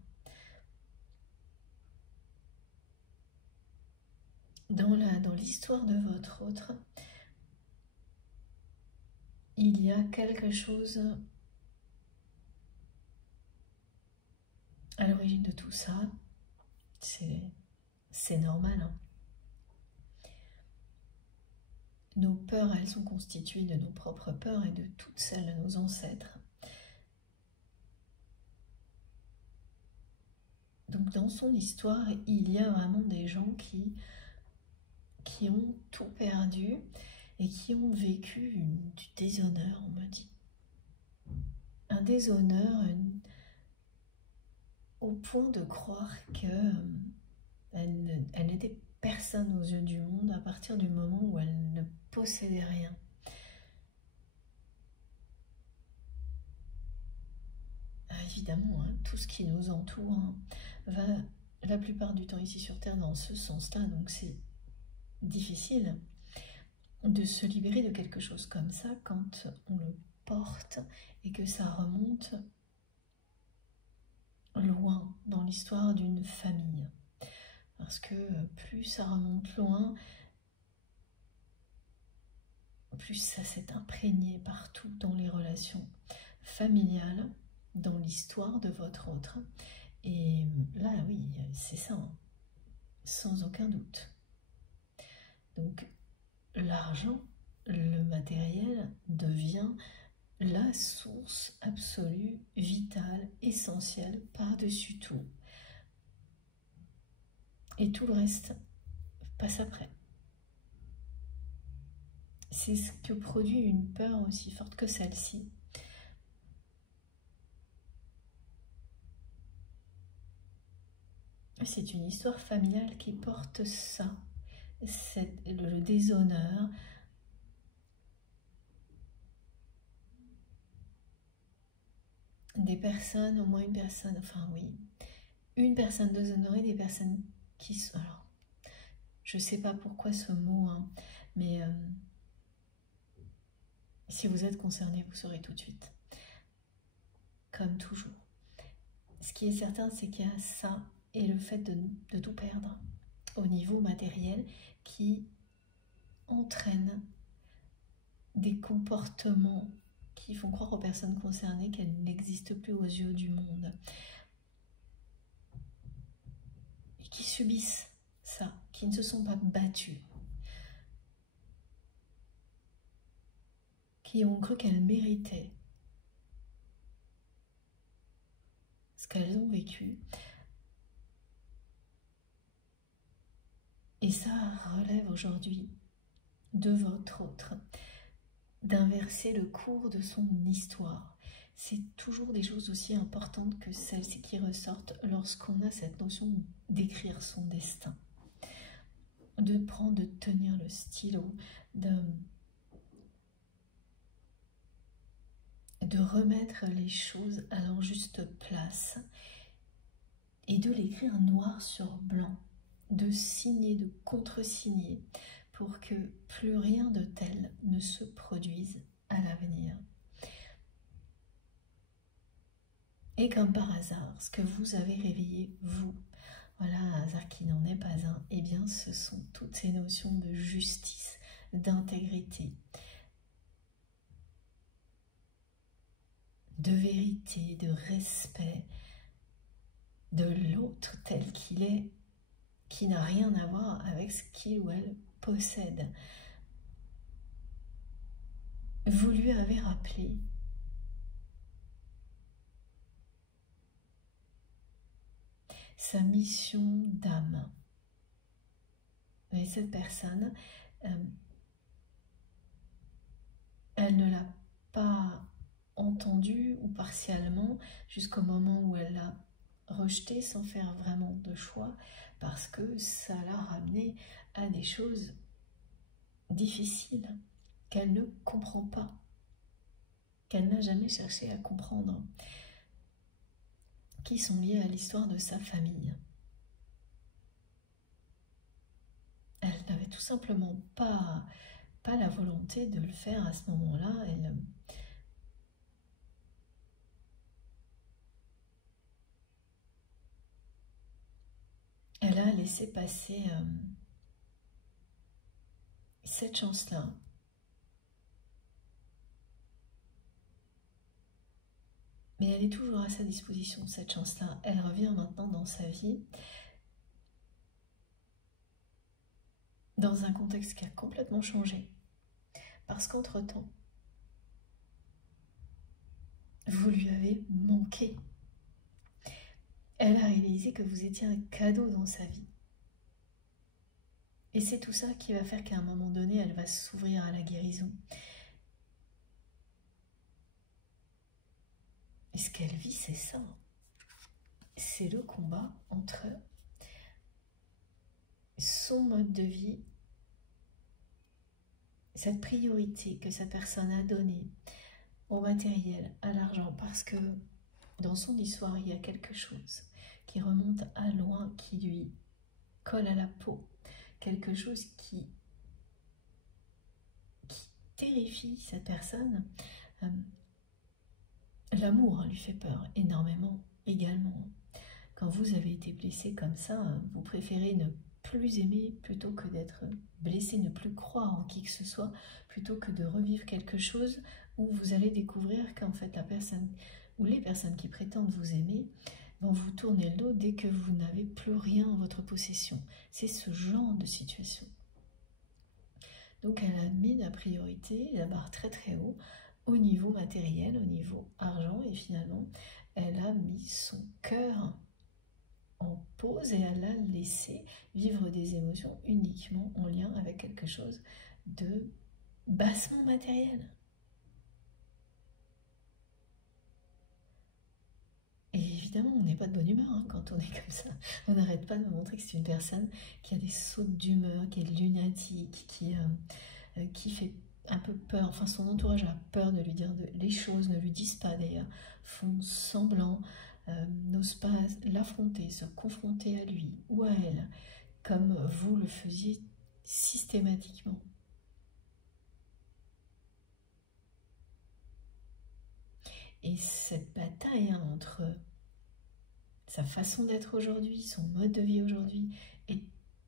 Dans l'histoire de votre autre, il y a quelque chose à l'origine de tout ça. C'est c'est normal, hein. Nos peurs, elles sont constituées de nos propres peurs et de toutes celles de nos ancêtres. Donc dans son histoire, il y a vraiment des gens qui ont tout perdu et qui ont vécu du déshonneur, on me dit. Un déshonneur au point de croire qu'elle n'était personne aux yeux du monde à partir du moment où elle ne possédait rien. Évidemment, hein, tout ce qui nous entoure, hein, va la plupart du temps ici sur Terre dans ce sens-là, donc c'est difficile de se libérer de quelque chose comme ça quand on le porte et que ça remonte loin dans l'histoire d'une famille. Parce que plus ça remonte loin, plus ça s'est imprégné partout dans les relations familiales, dans l'histoire de votre autre. Et là, oui, c'est ça, hein, sans aucun doute. Donc, l'argent, le matériel, devient la source absolue, vitale, essentielle, par-dessus tout. Et tout le reste passe après. C'est ce que produit une peur aussi forte que celle-ci. C'est une histoire familiale qui porte ça, le déshonneur, des personnes, au moins une personne, enfin oui, une personne déshonorée, des personnes qui sont... Alors, je ne sais pas pourquoi ce mot, hein, mais si vous êtes concerné, vous saurez tout de suite. Comme toujours. Ce qui est certain, c'est qu'il y a ça et le fait de tout perdre au niveau matériel qui entraîne des comportements qui font croire aux personnes concernées qu'elles n'existent plus aux yeux du monde et qui subissent ça, qui ne se sont pas battues, qui ont cru qu'elles méritaient ce qu'elles ont vécu. Et ça relève aujourd'hui de votre autre, d'inverser le cours de son histoire. C'est toujours des choses aussi importantes que celles-ci qui ressortent lorsqu'on a cette notion d'écrire son destin. De prendre, de tenir le stylo, de remettre les choses à leur juste place et de l'écrire noir sur blanc, de signer, de contre-signer pour que plus rien de tel ne se produise à l'avenir. Et comme par hasard, ce que vous avez réveillé, vous, voilà un hasard qui n'en est pas un, eh bien ce sont toutes ces notions de justice, d'intégrité, de vérité, de respect de l'autre tel qu'il est, qui n'a rien à voir avec ce qu'il ou elle possède. Vous lui avez rappelé sa mission d'âme. Et cette personne, elle ne l'a pas entendu ou partiellement jusqu'au moment où elle l'a rejeté sans faire vraiment de choix parce que ça l'a ramené à des choses difficiles qu'elle ne comprend pas, qu'elle n'a jamais cherché à comprendre, qui sont liées à l'histoire de sa famille. Elle n'avait tout simplement pas la volonté de le faire à ce moment-là. Elle a laissé passer cette chance-là. Mais elle est toujours à sa disposition, cette chance-là. Elle revient maintenant dans sa vie. dans un contexte qui a complètement changé. Parce qu'entre-temps, vous lui avez manqué. Elle a réalisé que vous étiez un cadeau dans sa vie. Et c'est tout ça qui va faire qu'à un moment donné, elle va s'ouvrir à la guérison. Et ce qu'elle vit, c'est ça. C'est le combat entre son mode de vie, cette priorité que cette personne a donnée au matériel, à l'argent, parce que dans son histoire, il y a quelque chose qui remonte à loin, qui lui colle à la peau, quelque chose qui terrifie cette personne. L'amour lui fait peur énormément également. Quand vous avez été blessé comme ça, vous préférez ne plus aimer plutôt que d'être blessé, ne plus croire en qui que ce soit, plutôt que de revivre quelque chose où vous allez découvrir qu'en fait la personne ou les personnes qui prétendent vous aimer vont vous tourner le dos dès que vous n'avez plus rien en votre possession. C'est ce genre de situation. Donc elle a mis la priorité, la barre très très haut, au niveau matériel, au niveau argent, et finalement elle a mis son cœur en pause et elle a laissé vivre des émotions uniquement en lien avec quelque chose de bassement matériel. Et évidemment, on n'est pas de bonne humeur hein, quand on est comme ça. On n'arrête pas de montrer que c'est une personne qui a des sautes d'humeur, qui est lunatique, qui fait un peu peur. Enfin, son entourage a peur de lui dire les choses, ne lui disent pas d'ailleurs, font semblant, n'osent pas l'affronter, se confronter à lui ou à elle, comme vous le faisiez systématiquement. Et cette bataille hein, entre sa façon d'être aujourd'hui, son mode de vie aujourd'hui, et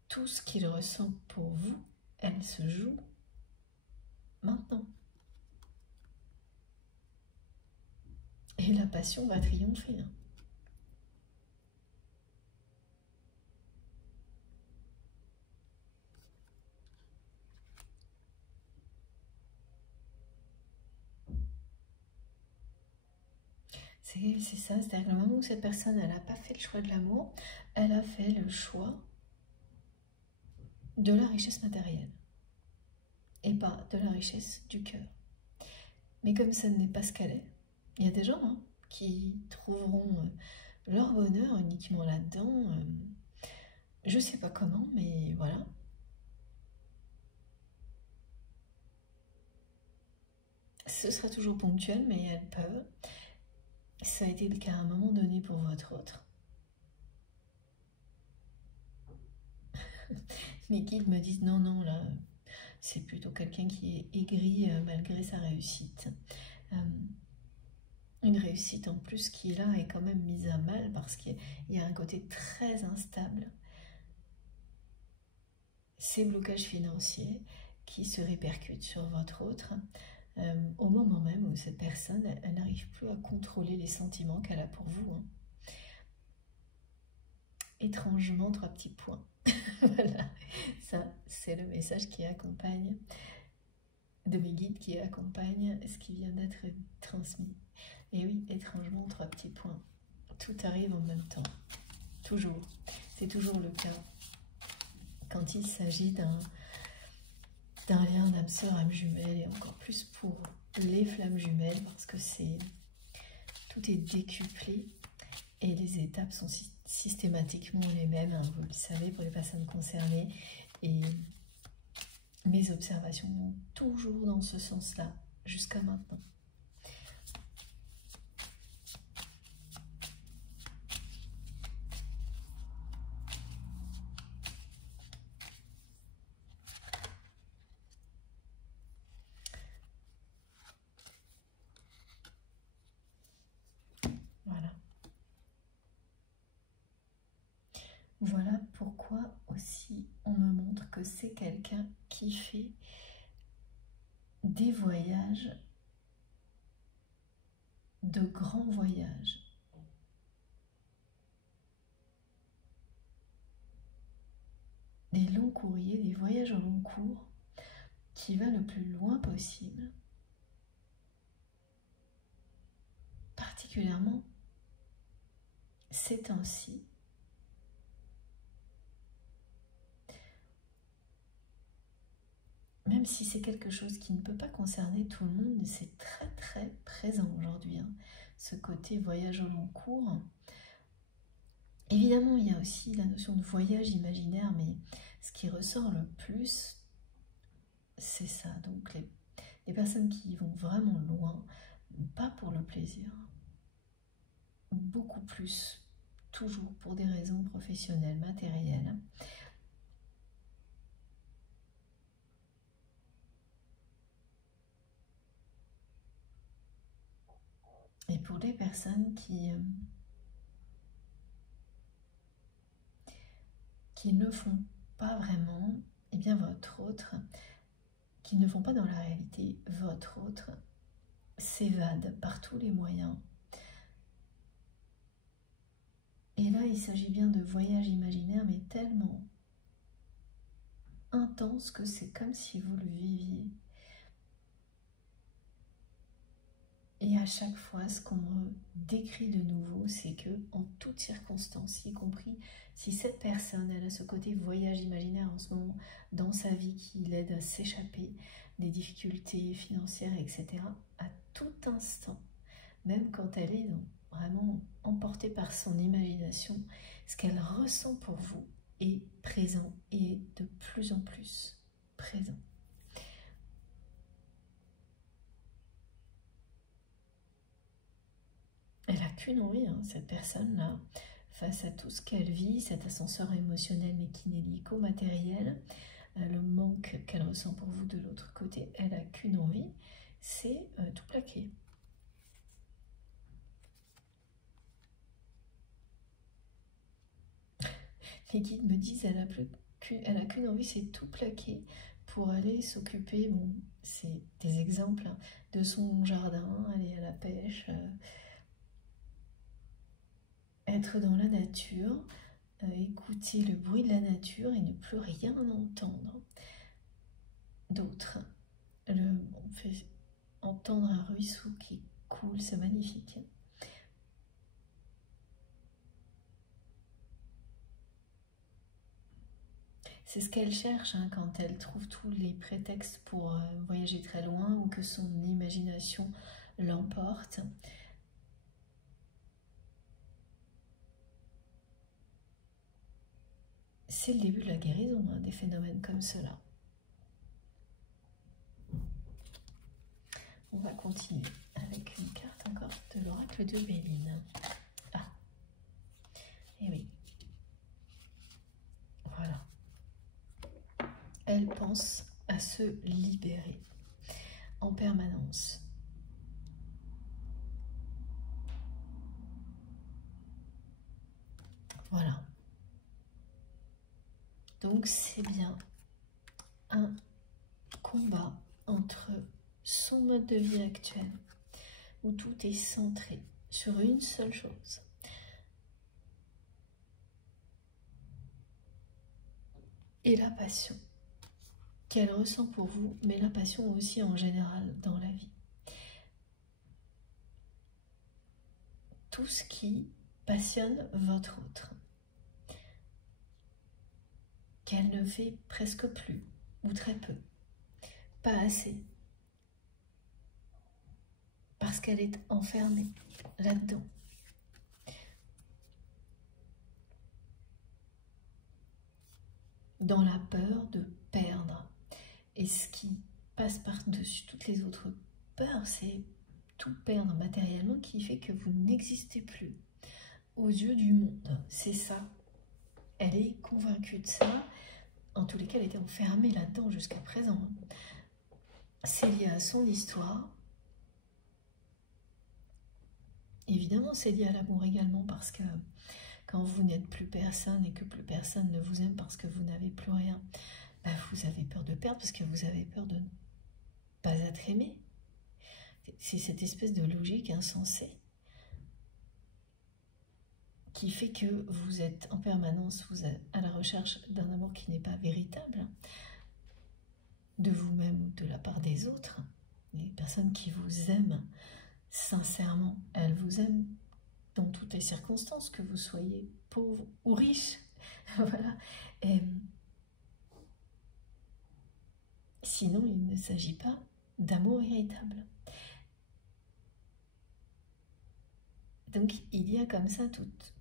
tout ce qu'il ressent pour vous, elle se joue maintenant. Et la passion va triompher. Hein. C'est ça, c'est-à-dire que le moment où cette personne, elle n'a pas fait le choix de l'amour, elle a fait le choix de la richesse matérielle et pas de la richesse du cœur. Mais comme ça n'est pas ce qu'elle est, il y a des gens hein, qui trouveront leur bonheur uniquement là-dedans. Je sais pas comment, mais voilà. Ce sera toujours ponctuel, mais elles peuvent. Ça a été le cas à un moment donné pour votre autre. Mes guides me disent non, non, là, c'est plutôt quelqu'un qui est aigri malgré sa réussite. Une réussite en plus qui là est quand même mise à mal parce qu'il y a un côté très instable. Ces blocages financiers qui se répercutent sur votre autre au moment même où cette personne, elle n'arrive plus à contrôler les sentiments qu'elle a pour vous. Hein. Étrangement, 3 petits points. Voilà, ça c'est le message qui accompagne, de mes guides qui accompagnent ce qui vient d'être transmis. Et oui, étrangement, 3 petits points. Tout arrive en même temps. Toujours. C'est toujours le cas. Quand il s'agit d'un lien d'âme sœur, âme jumelle, et encore plus pour les flammes jumelles, parce que tout est décuplé et les étapes sont systématiquement les mêmes, hein, vous le savez, pour les personnes concernées. Et mes observations vont toujours dans ce sens-là, jusqu'à maintenant. Voilà pourquoi aussi on me montre que c'est quelqu'un qui fait des voyages, de grands voyages. Des des longs courriers, des voyages au long cours qui va le plus loin possible, particulièrement ces temps-ci. Même si c'est quelque chose qui ne peut pas concerner tout le monde, c'est très très présent aujourd'hui, hein, ce côté voyage au long cours. Évidemment, il y a aussi la notion de voyage imaginaire, mais ce qui ressort le plus, c'est ça. Donc les personnes qui vont vraiment loin, pas pour le plaisir, beaucoup plus, toujours pour des raisons professionnelles, matérielles. Et pour les personnes qui ne font pas vraiment, eh bien votre autre, qui ne font pas dans la réalité, votre autre s'évade par tous les moyens. Et là, il s'agit bien de voyage imaginaire, mais tellement intense que c'est comme si vous le viviez. Et à chaque fois, ce qu'on me décrit de nouveau, c'est que en toutes circonstances, y compris si cette personne, elle a ce côté voyage imaginaire en ce moment dans sa vie qui l'aide à s'échapper des difficultés financières, etc., à tout instant, même quand elle est vraiment emportée par son imagination, ce qu'elle ressent pour vous est présent et est de plus en plus présent. Elle n'a qu'une envie, hein, cette personne-là, face à tout ce qu'elle vit, cet ascenseur émotionnel mais qui n'est lié qu'au matériel, le manque qu'elle ressent pour vous de l'autre côté, elle n'a qu'une envie, c'est tout plaquer. Les guides me disent elle a qu'une envie, c'est tout plaquer pour aller s'occuper, bon, c'est des exemples, hein, de son jardin, aller à la pêche, être dans la nature, écouter le bruit de la nature et ne plus rien entendre d'autre. On fait entendre un ruisseau qui coule, c'est magnifique. C'est ce qu'elle cherche, hein, quand elle trouve tous les prétextes pour voyager très loin ou que son imagination l'emporte. C'est le début de la guérison, hein, des phénomènes comme cela. On va continuer avec une carte encore de l'oracle de Béline. Ah, et oui. Voilà. Elle pense à se libérer en permanence. Voilà. Donc c'est bien un combat entre son mode de vie actuel, où tout est centré sur une seule chose, et la passion qu'elle ressent pour vous, mais la passion aussi en général dans la vie. Tout ce qui passionne votre autre, qu'elle ne fait presque plus, ou très peu, pas assez, parce qu'elle est enfermée là-dedans. Dans la peur de perdre. Et ce qui passe par-dessus toutes les autres peurs, c'est tout perdre matériellement qui fait que vous n'existez plus aux yeux du monde. C'est ça. Elle est convaincue de ça. En tous les cas, elle était enfermée là-dedans jusqu'à présent. C'est lié à son histoire. Évidemment, c'est lié à l'amour également, parce que quand vous n'êtes plus personne et que plus personne ne vous aime parce que vous n'avez plus rien, bah vous avez peur de perdre parce que vous avez peur de ne pas être aimé. C'est cette espèce de logique insensée qui fait que vous êtes en permanence à la recherche d'un amour qui n'est pas véritable, de vous-même ou de la part des autres. Les personnes qui vous aiment sincèrement, elles vous aiment dans toutes les circonstances, que vous soyez pauvre ou riche. Voilà. Et sinon, il ne s'agit pas d'amour véritable. Donc, il y a comme ça toute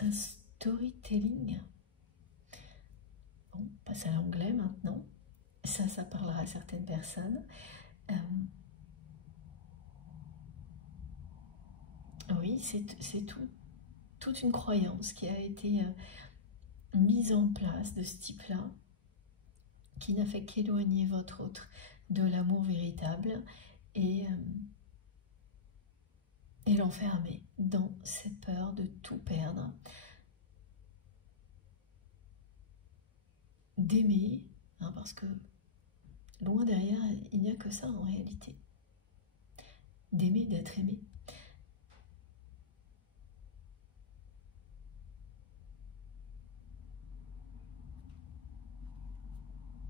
un storytelling. Bon, on passe à l'anglais maintenant. Ça parlera à certaines personnes. Oui, c'est toute une croyance qui a été mise en place de ce type-là, qui n'a fait qu'éloigner votre autre de l'amour véritable et l'enfermer dans cette peur de tout perdre, d'aimer, hein, parce que loin derrière, il n'y a que ça en réalité, d'aimer, d'être aimé.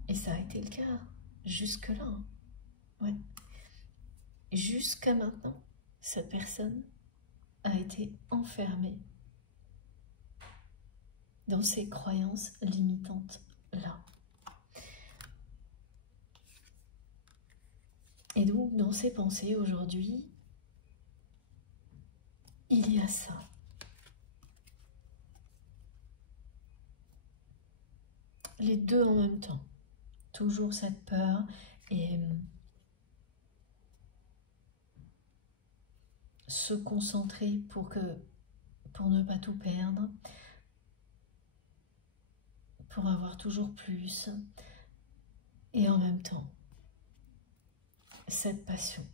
Et ça a été le cas jusque-là. Hein. Ouais. Jusqu'à maintenant, cette personne a été enfermée dans ces croyances limitantes-là. Et donc, dans ses pensées aujourd'hui, il y a ça. Les deux en même temps. Toujours cette peur et se concentrer pour ne pas tout perdre, pour avoir toujours plus, et en même temps, cette passion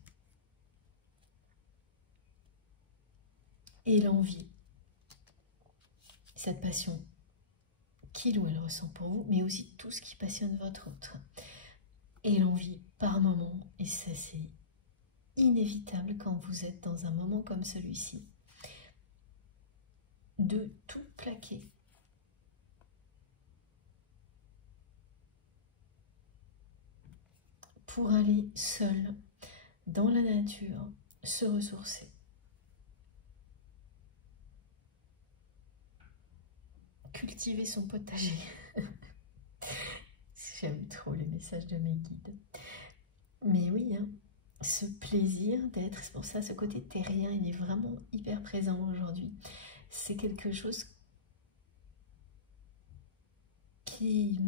et l'envie, cette passion qu'il ou elle ressent pour vous, mais aussi tout ce qui passionne votre autre. Et l'envie par moment, et ça c'est inévitable quand vous êtes dans un moment comme celui-ci, de tout plaquer. Pour aller seul dans la nature, se ressourcer. Cultiver son potager. J'aime trop les messages de mes guides. Mais oui, hein, ce plaisir d'être, c'est pour ça ce côté terrien, il est vraiment hyper présent aujourd'hui. C'est quelque chose qui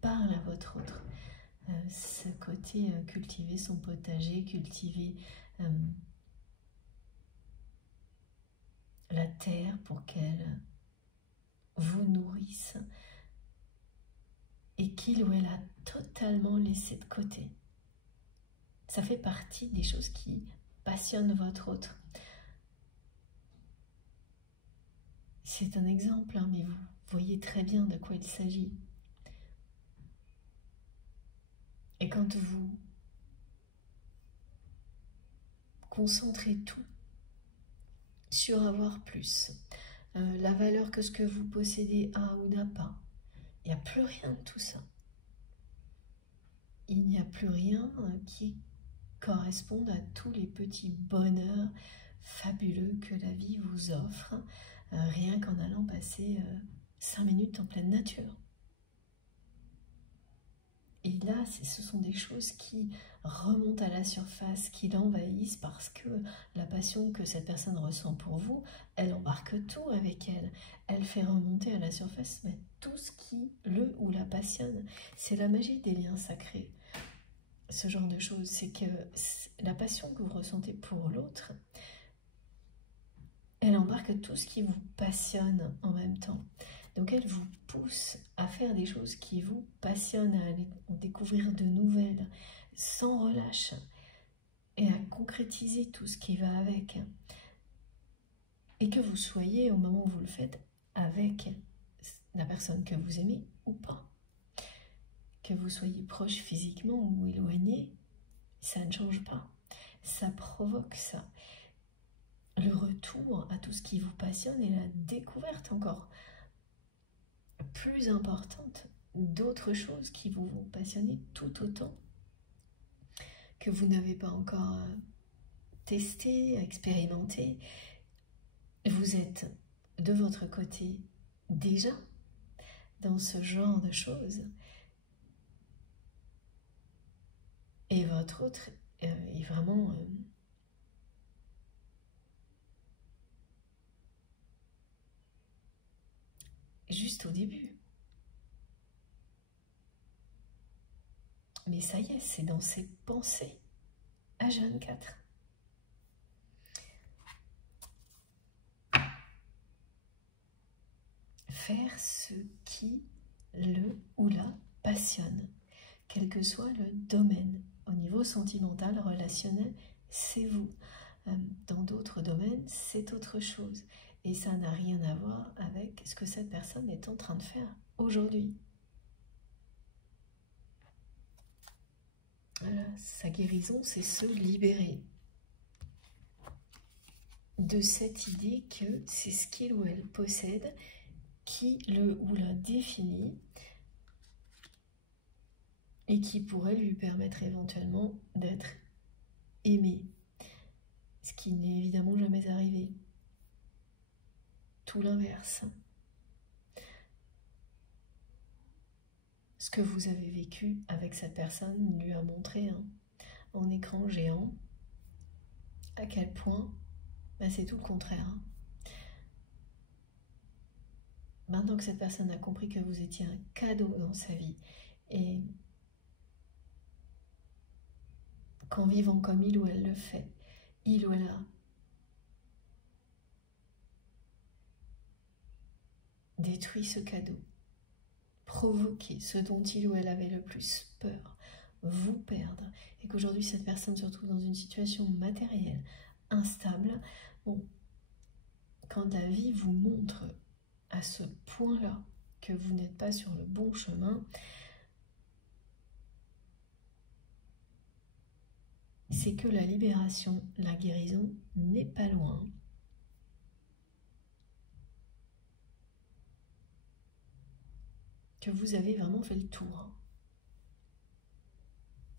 parle à votre autre. Ce côté cultiver son potager, cultiver la terre pour qu'elle vous nourrisse et qu'il ou elle a totalement laissé de côté. Ça fait partie des choses qui passionnent votre autre. C'est un exemple, hein, mais vous voyez très bien de quoi il s'agit. Et quand vous concentrez tout sur avoir plus, la valeur que ce que vous possédez a ou n'a pas, il n'y a plus rien de tout ça. Il n'y a plus rien qui corresponde à tous les petits bonheurs fabuleux que la vie vous offre, rien qu'en allant passer 5 minutes en pleine nature. Et là, ce sont des choses qui remontent à la surface, qui l'envahissent parce que la passion que cette personne ressent pour vous, elle embarque tout avec elle. Elle fait remonter à la surface mais tout ce qui le ou la passionne. C'est la magie des liens sacrés. Ce genre de choses, c'est que la passion que vous ressentez pour l'autre, elle embarque tout ce qui vous passionne en même temps. Donc elle vous pousse à faire des choses qui vous passionnent, à aller découvrir de nouvelles, sans relâche, et à concrétiser tout ce qui va avec. Et que vous soyez, au moment où vous le faites, avec la personne que vous aimez ou pas. Que vous soyez proche physiquement ou éloigné, ça ne change pas. Ça provoque ça. Le retour à tout ce qui vous passionne et la découverte encore plus importante d'autres choses qui vous vont passionner tout autant, que vous n'avez pas encore testé, expérimenté. Vous êtes de votre côté déjà dans ce genre de choses. Et votre autre est vraiment juste au début. Mais ça y est, c'est dans ses pensées. H24. Faire ce qui le ou la passionne, quel que soit le domaine. Au niveau sentimental, relationnel, c'est vous. Dans d'autres domaines, c'est autre chose. Et ça n'a rien à voir avec ce que cette personne est en train de faire aujourd'hui. Voilà, sa guérison, c'est se libérer de cette idée que c'est ce qu'il ou elle possède qui le ou la définit et qui pourrait lui permettre éventuellement d'être aimé. Ce qui n'est évidemment jamais arrivé. Tout l'inverse. Ce que vous avez vécu avec cette personne lui a montré en écran géant à quel point c'est tout le contraire. Maintenant que cette personne a compris que vous étiez un cadeau dans sa vie et qu'en vivant comme il ou elle le fait, il ou elle a détruit ce cadeau, provoqué ce dont il ou elle avait le plus peur, vous perdre, et qu'aujourd'hui cette personne se retrouve dans une situation matérielle instable. Bon, quand la vie vous montre à ce point-là que vous n'êtes pas sur le bon chemin, c'est que la libération, la guérison n'est pas loin. Que vous avez vraiment fait le tour.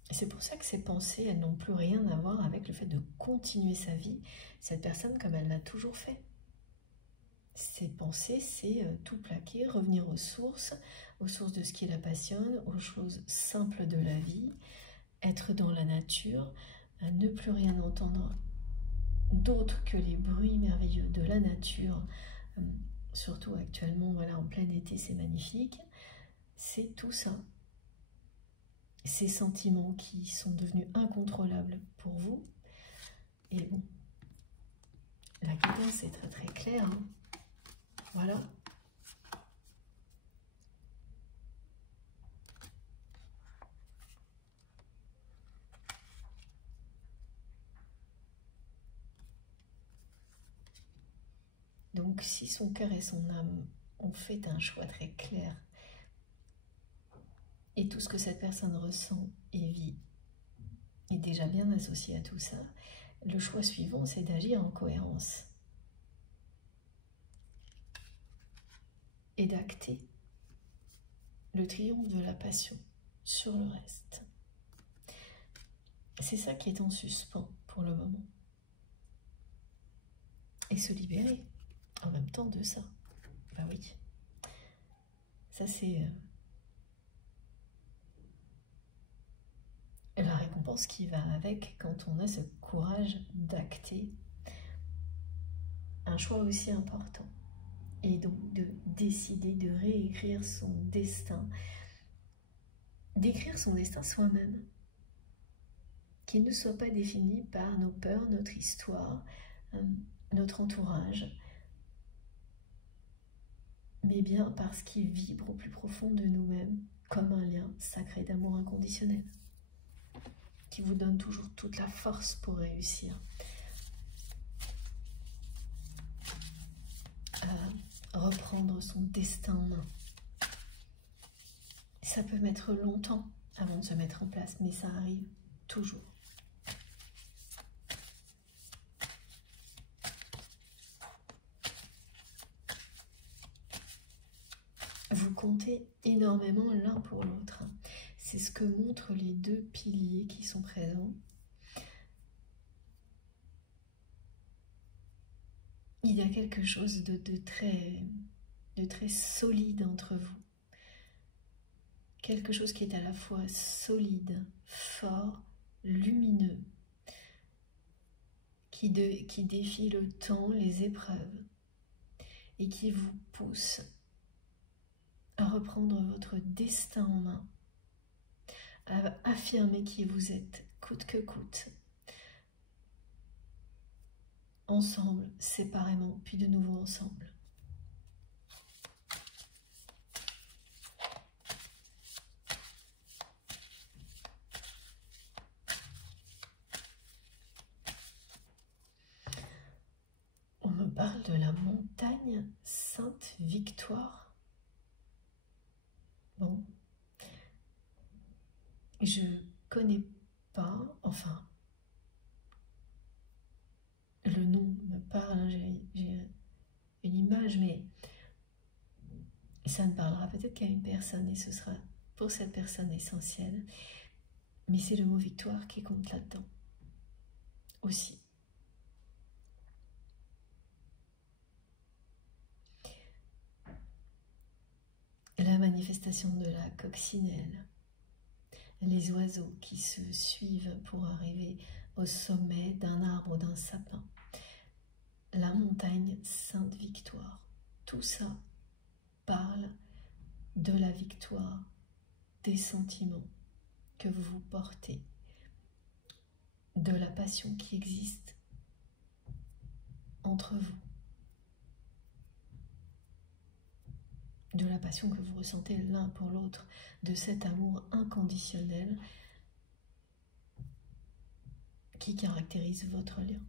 Et c'est pour ça que ces pensées, elles n'ont plus rien à voir avec le fait de continuer sa vie, cette personne comme elle l'a toujours fait. Ces pensées, c'est tout plaquer, revenir aux sources de ce qui la passionne, aux choses simples de la vie, être dans la nature, ne plus rien entendre d'autre que les bruits merveilleux de la nature, surtout actuellement, voilà, en plein été, c'est magnifique. C'est tout ça. Ces sentiments qui sont devenus incontrôlables pour vous. Et bon, la guidance est très très claire. Hein. Voilà. Donc si son cœur et son âme ont fait un choix très clair, et tout ce que cette personne ressent et vit est déjà bien associé à tout ça, le choix suivant, c'est d'agir en cohérence et d'acter le triomphe de la passion sur le reste. C'est ça qui est en suspens pour le moment. Et se libérer en même temps de ça. Bah oui. Ça c'est la récompense qui va avec quand on a ce courage d'acter un choix aussi important. Et donc de décider de réécrire son destin, d'écrire son destin soi-même, qu'il ne soit pas défini par nos peurs, notre histoire, notre entourage, mais bien parce qu'il vibre au plus profond de nous-mêmes comme un lien sacré d'amour inconditionnel, qui vous donne toujours toute la force pour réussir à reprendre son destin en main. Ça peut mettre longtemps avant de se mettre en place, mais ça arrive toujours. comptez énormément l'un pour l'autre. C'est ce que montrent les deux piliers qui sont présents. Il y a quelque chose de très solide entre vous. Quelque chose qui est à la fois solide, fort, lumineux, qui défie le temps, les épreuves, et qui vous pousse à reprendre votre destin en main, à affirmer qui vous êtes, coûte que coûte. Ensemble, séparément, puis de nouveau ensemble. On me parle de la montagne Sainte Victoire. Bon, je connais pas, enfin, le nom me parle, hein, j'ai une image, mais ça ne parlera peut-être qu'à une personne et ce sera pour cette personne essentielle. Mais c'est le mot victoire qui compte là-dedans aussi. La manifestation de la coccinelle, les oiseaux qui se suivent pour arriver au sommet d'un arbre ou d'un sapin, la montagne Sainte Victoire, tout ça parle de la victoire, des sentiments que vous portez, de la passion qui existe entre vous, de la passion que vous ressentez l'un pour l'autre, de cet amour inconditionnel qui caractérise votre lien.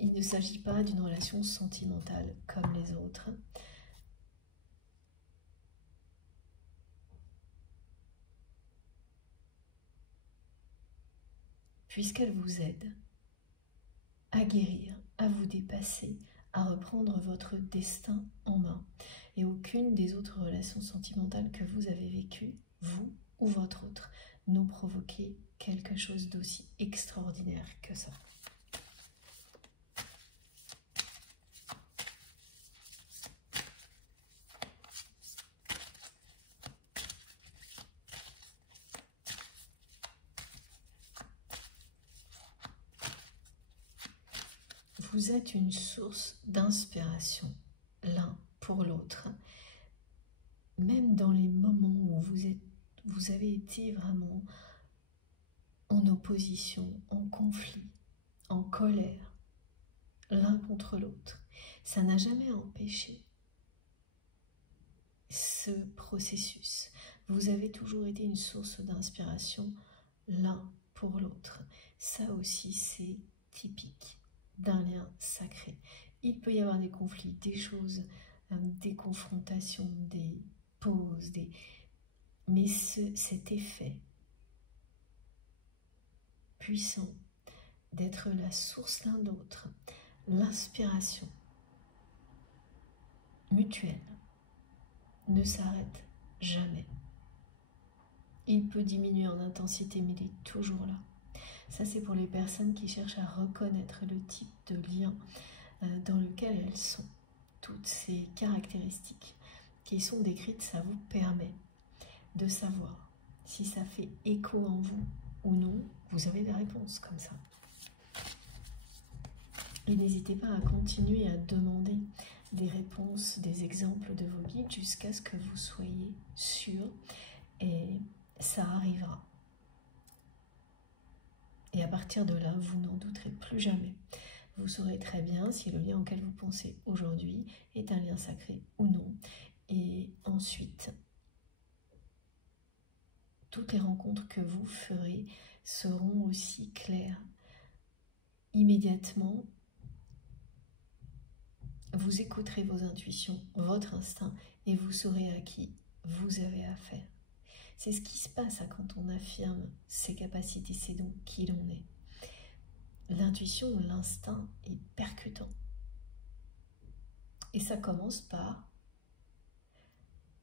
Il ne s'agit pas d'une relation sentimentale comme les autres. Puisqu'elle vous aide à guérir, à vous dépasser, à reprendre votre destin en main. Et aucune des autres relations sentimentales que vous avez vécues, vous ou votre autre, n'ont provoqué quelque chose d'aussi extraordinaire que ça. Vous êtes une source d'inspiration l'un pour l'autre, même dans les moments où vous avez été vraiment en opposition, en conflit, en colère, l'un contre l'autre. Ça n'a jamais empêché ce processus. Vous avez toujours été une source d'inspiration l'un pour l'autre. Ça aussi, c'est typique d'un lien sacré. Il peut y avoir des conflits, des choses, des confrontations, des pauses, mais cet effet puissant d'être la source l'un de l'autre, l'inspiration mutuelle ne s'arrête jamais. Il peut diminuer en intensité, mais il est toujours là. Ça, c'est pour les personnes qui cherchent à reconnaître le type de lien dans lequel elles sont. Toutes ces caractéristiques qui sont décrites, ça vous permet de savoir si ça fait écho en vous ou non. Vous avez des réponses comme ça. Et n'hésitez pas à continuer à demander des réponses, des exemples de vos guides jusqu'à ce que vous soyez sûr, et ça arrivera. Et à partir de là, vous n'en douterez plus jamais. Vous saurez très bien si le lien auquel vous pensez aujourd'hui est un lien sacré ou non. Et ensuite, toutes les rencontres que vous ferez seront aussi claires. Immédiatement, vous écouterez vos intuitions, votre instinct, et vous saurez à qui vous avez affaire. C'est ce qui se passe quand on affirme ses capacités, c'est donc qui l'on est. L'intuition, l'instinct est percutant. Et ça commence par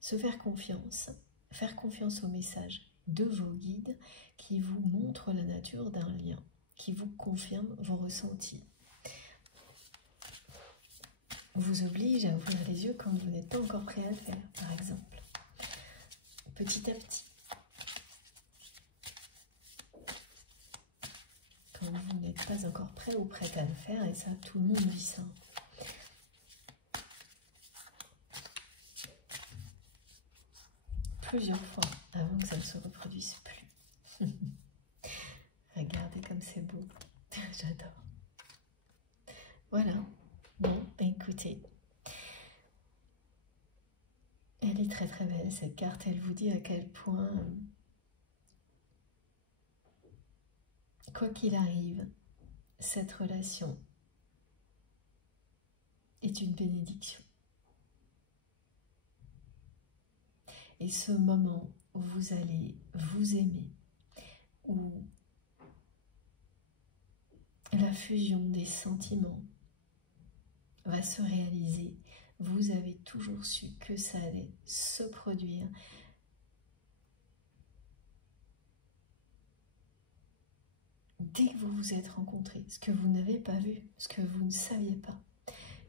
se faire confiance au message de vos guides qui vous montrent la nature d'un lien, qui vous confirment vos ressentis. Vous oblige à ouvrir les yeux quand vous n'êtes pas encore prêt à le faire, par exemple. Petit à petit. Quand vous n'êtes pas encore prêt ou prête à le faire, et ça, tout le monde vit ça. Plusieurs fois avant que ça ne se reproduise plus. Regardez comme c'est beau. J'adore. Voilà. Bon, écoutez. Elle est très très belle cette carte. Elle vous dit à quel point, quoi qu'il arrive, cette relation est une bénédiction. Et ce moment où vous allez vous aimer, où la fusion des sentiments va se réaliser, vous avez toujours su que ça allait se produire. Dès que vous vous êtes rencontrés, ce que vous n'avez pas vu, ce que vous ne saviez pas,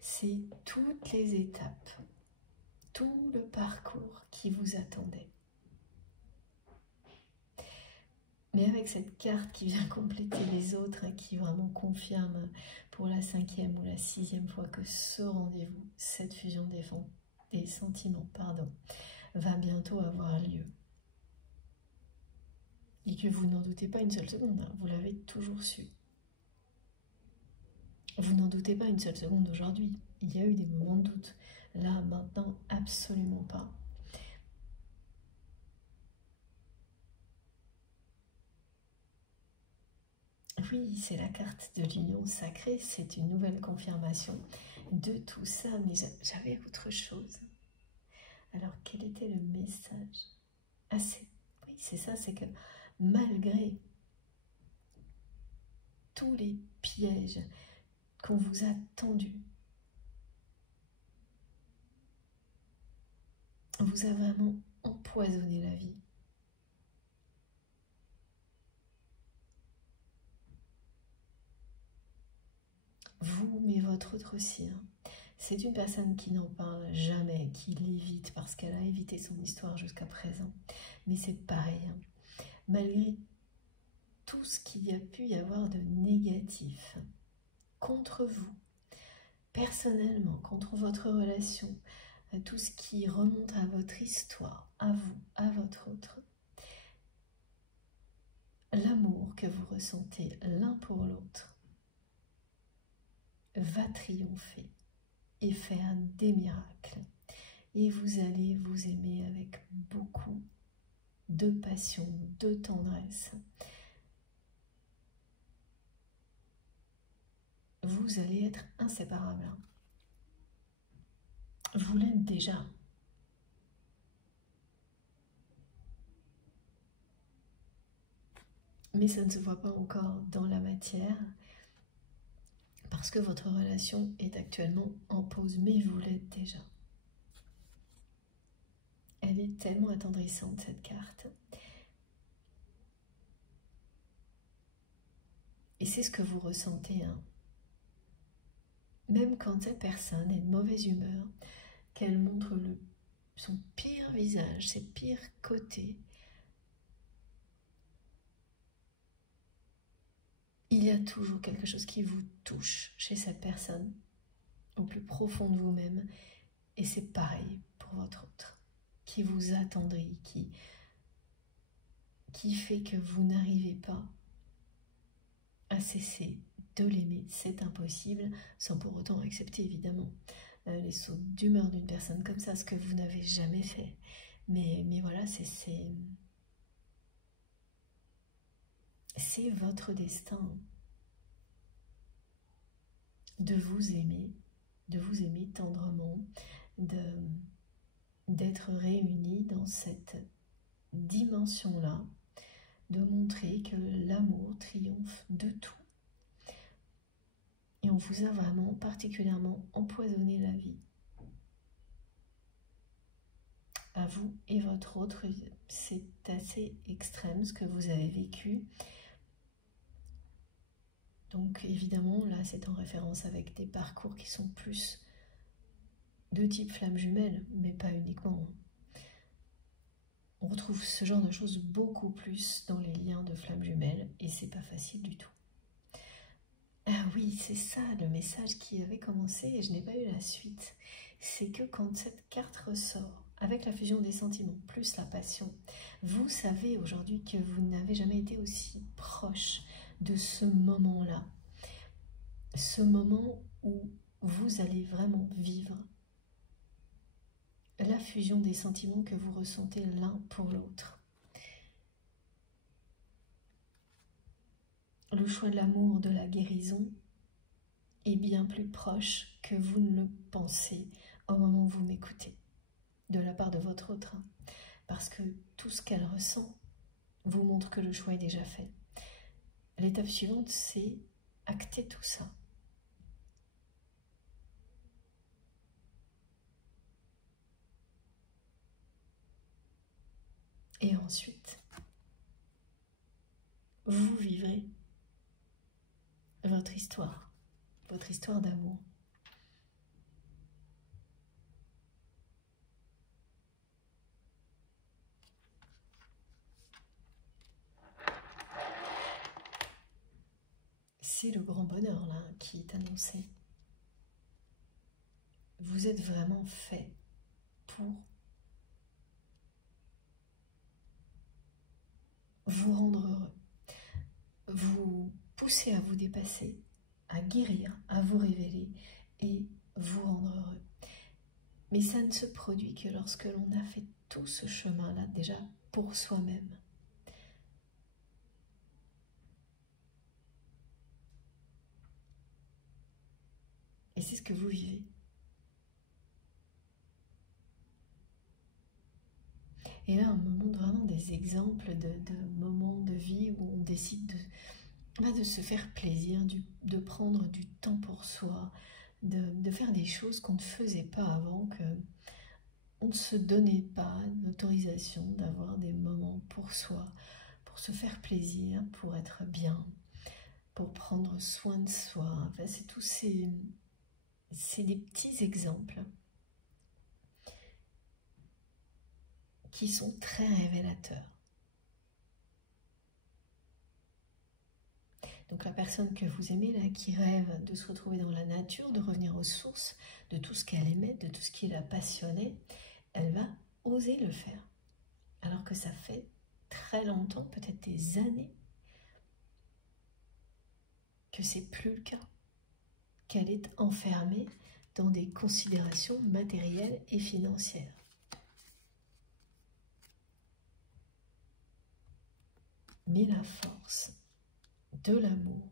c'est toutes les étapes, tout le parcours qui vous attendait. Mais avec cette carte qui vient compléter les autres et qui vraiment confirme pour la 5e ou la 6e fois que ce rendez-vous, cette fusion des sentiments, va bientôt avoir lieu. Et que vous n'en doutez pas une seule seconde, hein, vous l'avez toujours su. Vous n'en doutez pas une seule seconde aujourd'hui. Il y a eu des moments de doute. Là, maintenant, absolument pas. Oui, c'est la carte de l'union sacrée, c'est une nouvelle confirmation de tout ça, mais j'avais autre chose. Alors, quel était le message? Ah, oui, c'est ça, c'est que malgré tous les pièges qu'on vous a tendus, on vous a vraiment empoisonné la vie. Vous, mais votre autre aussi. Hein. C'est une personne qui n'en parle jamais, qui l'évite parce qu'elle a évité son histoire jusqu'à présent. Mais c'est pareil. Hein. Malgré tout ce qu'il y a pu y avoir de négatif contre vous, personnellement, contre votre relation, tout ce qui remonte à votre histoire, à vous, à votre autre, l'amour que vous ressentez l'un pour l'autre va triompher et faire des miracles. Et vous allez vous aimer avec beaucoup de passion, de tendresse. Vous allez être inséparables. Vous l'êtes déjà. Mais ça ne se voit pas encore dans la matière parce que votre relation est actuellement en pause, mais vous l'êtes déjà. Elle est tellement attendrissante, cette carte. Et c'est ce que vous ressentez, hein. Même quand cette personne est de mauvaise humeur, qu'elle montre son pire visage, ses pires côtés, il y a toujours quelque chose qui vous touche chez cette personne, au plus profond de vous-même, et c'est pareil pour votre autre, qui vous attendrit, qui fait que vous n'arrivez pas à cesser de l'aimer. C'est impossible, sans pour autant accepter évidemment les sauts d'humeur d'une personne comme ça, ce que vous n'avez jamais fait. Mais voilà, c'est votre destin de vous aimer tendrement, d'être réunis dans cette dimension-là, de montrer que l'amour triomphe de tout. Et on vous a vraiment particulièrement empoisonné la vie à vous et votre autre. C'est assez extrême ce que vous avez vécu. Donc évidemment, là, c'est en référence avec des parcours qui sont plus de type flamme jumelle, mais pas uniquement. On retrouve ce genre de choses beaucoup plus dans les liens de flamme jumelle, et c'est pas facile du tout. Ah oui, c'est ça le message qui avait commencé et je n'ai pas eu la suite. C'est que quand cette carte ressort, avec la fusion des sentiments, plus la passion, vous savez aujourd'hui que vous n'avez jamais été aussi proche de ce moment-là. Ce moment où vous allez vraiment vivre la fusion des sentiments que vous ressentez l'un pour l'autre. Le choix de l'amour, de la guérison est bien plus proche que vous ne le pensez au moment où vous m'écoutez, de la part de votre autre. Parce que tout ce qu'elle ressent vous montre que le choix est déjà fait. L'étape suivante, c'est acter tout ça. Et ensuite, vous vivrez votre histoire d'amour. C'est le grand bonheur là qui est annoncé. Vous êtes vraiment fait pour vous rendre heureux, vous pousser à vous dépasser, à guérir, à vous révéler et vous rendre heureux. Mais ça ne se produit que lorsque l'on a fait tout ce chemin-là déjà pour soi-même. Et c'est ce que vous vivez. Et là, on me montre vraiment des exemples de moments de vie où on décide de se faire plaisir, de prendre du temps pour soi, de faire des choses qu'on ne faisait pas avant, qu'on ne se donnait pas l'autorisation d'avoir des moments pour soi, pour se faire plaisir, pour être bien, pour prendre soin de soi. Enfin, c'est des petits exemples qui sont très révélateurs. Donc la personne que vous aimez là, qui rêve de se retrouver dans la nature, de revenir aux sources de tout ce qu'elle aimait, de tout ce qui la passionnait, elle va oser le faire. Alors que ça fait très longtemps, peut-être des années, que c'est plus le cas, qu'elle est enfermée dans des considérations matérielles et financières. Mais la force de l'amour,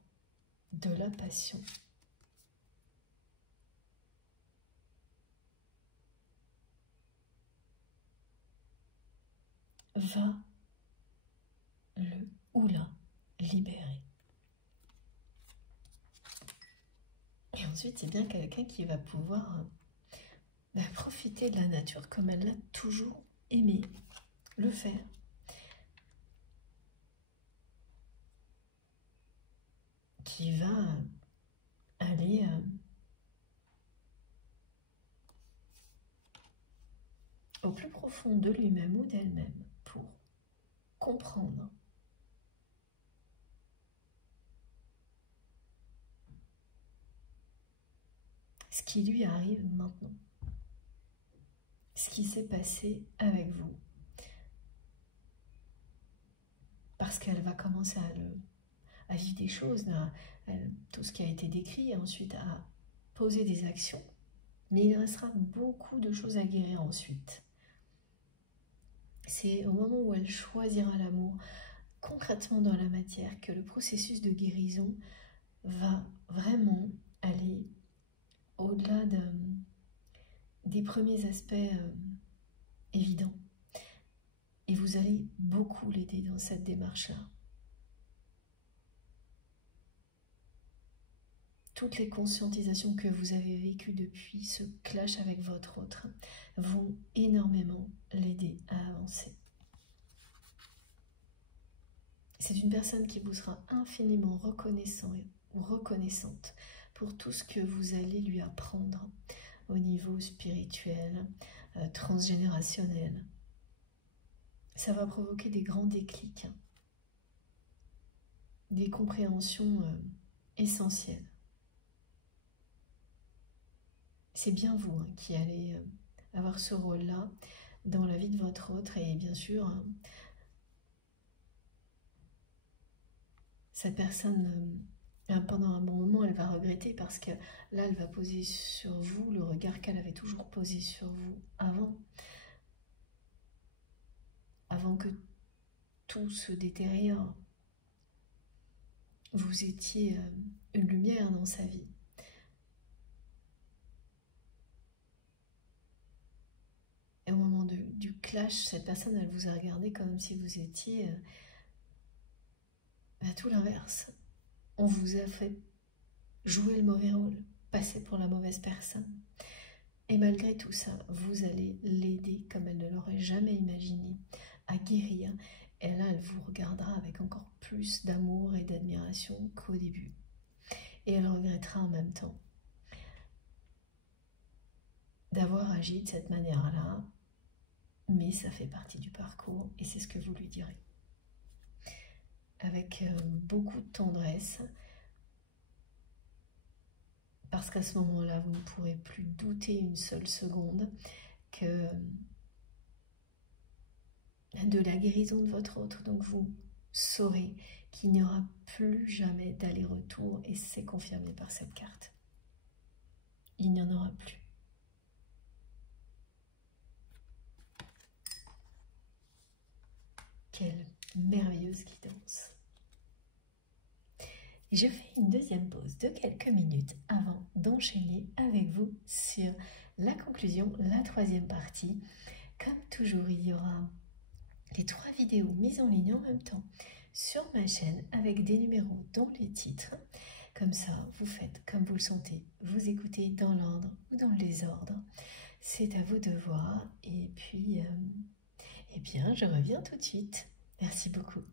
de la passion, va le ou la libérer. Et ensuite, c'est bien quelqu'un qui va pouvoir profiter de la nature comme elle l'a toujours aimé le faire. Qui va aller au plus profond de lui-même ou d'elle-même pour comprendre ce qui lui arrive maintenant, ce qui s'est passé avec vous. Parce qu'elle va commencer à vivre des choses, tout ce qui a été décrit, et ensuite à poser des actions. Mais il restera beaucoup de choses à guérir ensuite. C'est au moment où elle choisira l'amour, concrètement dans la matière, que le processus de guérison va vraiment aller au-delà des premiers aspects évidents. Et vous allez beaucoup l'aider dans cette démarche-là. toutes les conscientisations que vous avez vécues depuis ce clash avec votre autre vont énormément l'aider à avancer. C'est une personne qui vous sera infiniment reconnaissant ou reconnaissante pour tout ce que vous allez lui apprendre au niveau spirituel, transgénérationnel. Ça va provoquer des grands déclics, des compréhensions essentielles. C'est bien vous qui allez avoir ce rôle-là dans la vie de votre autre, et bien sûr, cette personne, pendant un bon moment, elle va regretter parce que là, elle va poser sur vous le regard qu'elle avait toujours posé sur vous avant que tout se détériore. Vous étiez une lumière dans sa vie. Et au moment du clash, cette personne, elle vous a regardé comme si vous étiez à tout l'inverse. On vous a fait jouer le mauvais rôle, passer pour la mauvaise personne. Et malgré tout ça, vous allez l'aider comme elle ne l'aurait jamais imaginé à guérir. Et là, elle vous regardera avec encore plus d'amour et d'admiration qu'au début. Et elle regrettera en même temps d'avoir agi de cette manière-là, mais ça fait partie du parcours et c'est ce que vous lui direz. Avec beaucoup de tendresse, parce qu'à ce moment-là, vous ne pourrez plus douter une seule seconde que de la guérison de votre autre. Donc vous saurez qu'il n'y aura plus jamais d'aller-retour, et c'est confirmé par cette carte. Il n'y en aura plus. Quelle merveilleuse guidance. Je fais une deuxième pause de quelques minutes avant d'enchaîner avec vous sur la conclusion, la troisième partie. Comme toujours, il y aura les 3 vidéos mises en ligne en même temps sur ma chaîne avec des numéros dans les titres. Comme ça, vous faites comme vous le sentez. Vous écoutez dans l'ordre ou dans le désordre. C'est à vous de voir. Et puis, eh bien, je reviens tout de suite. Merci beaucoup.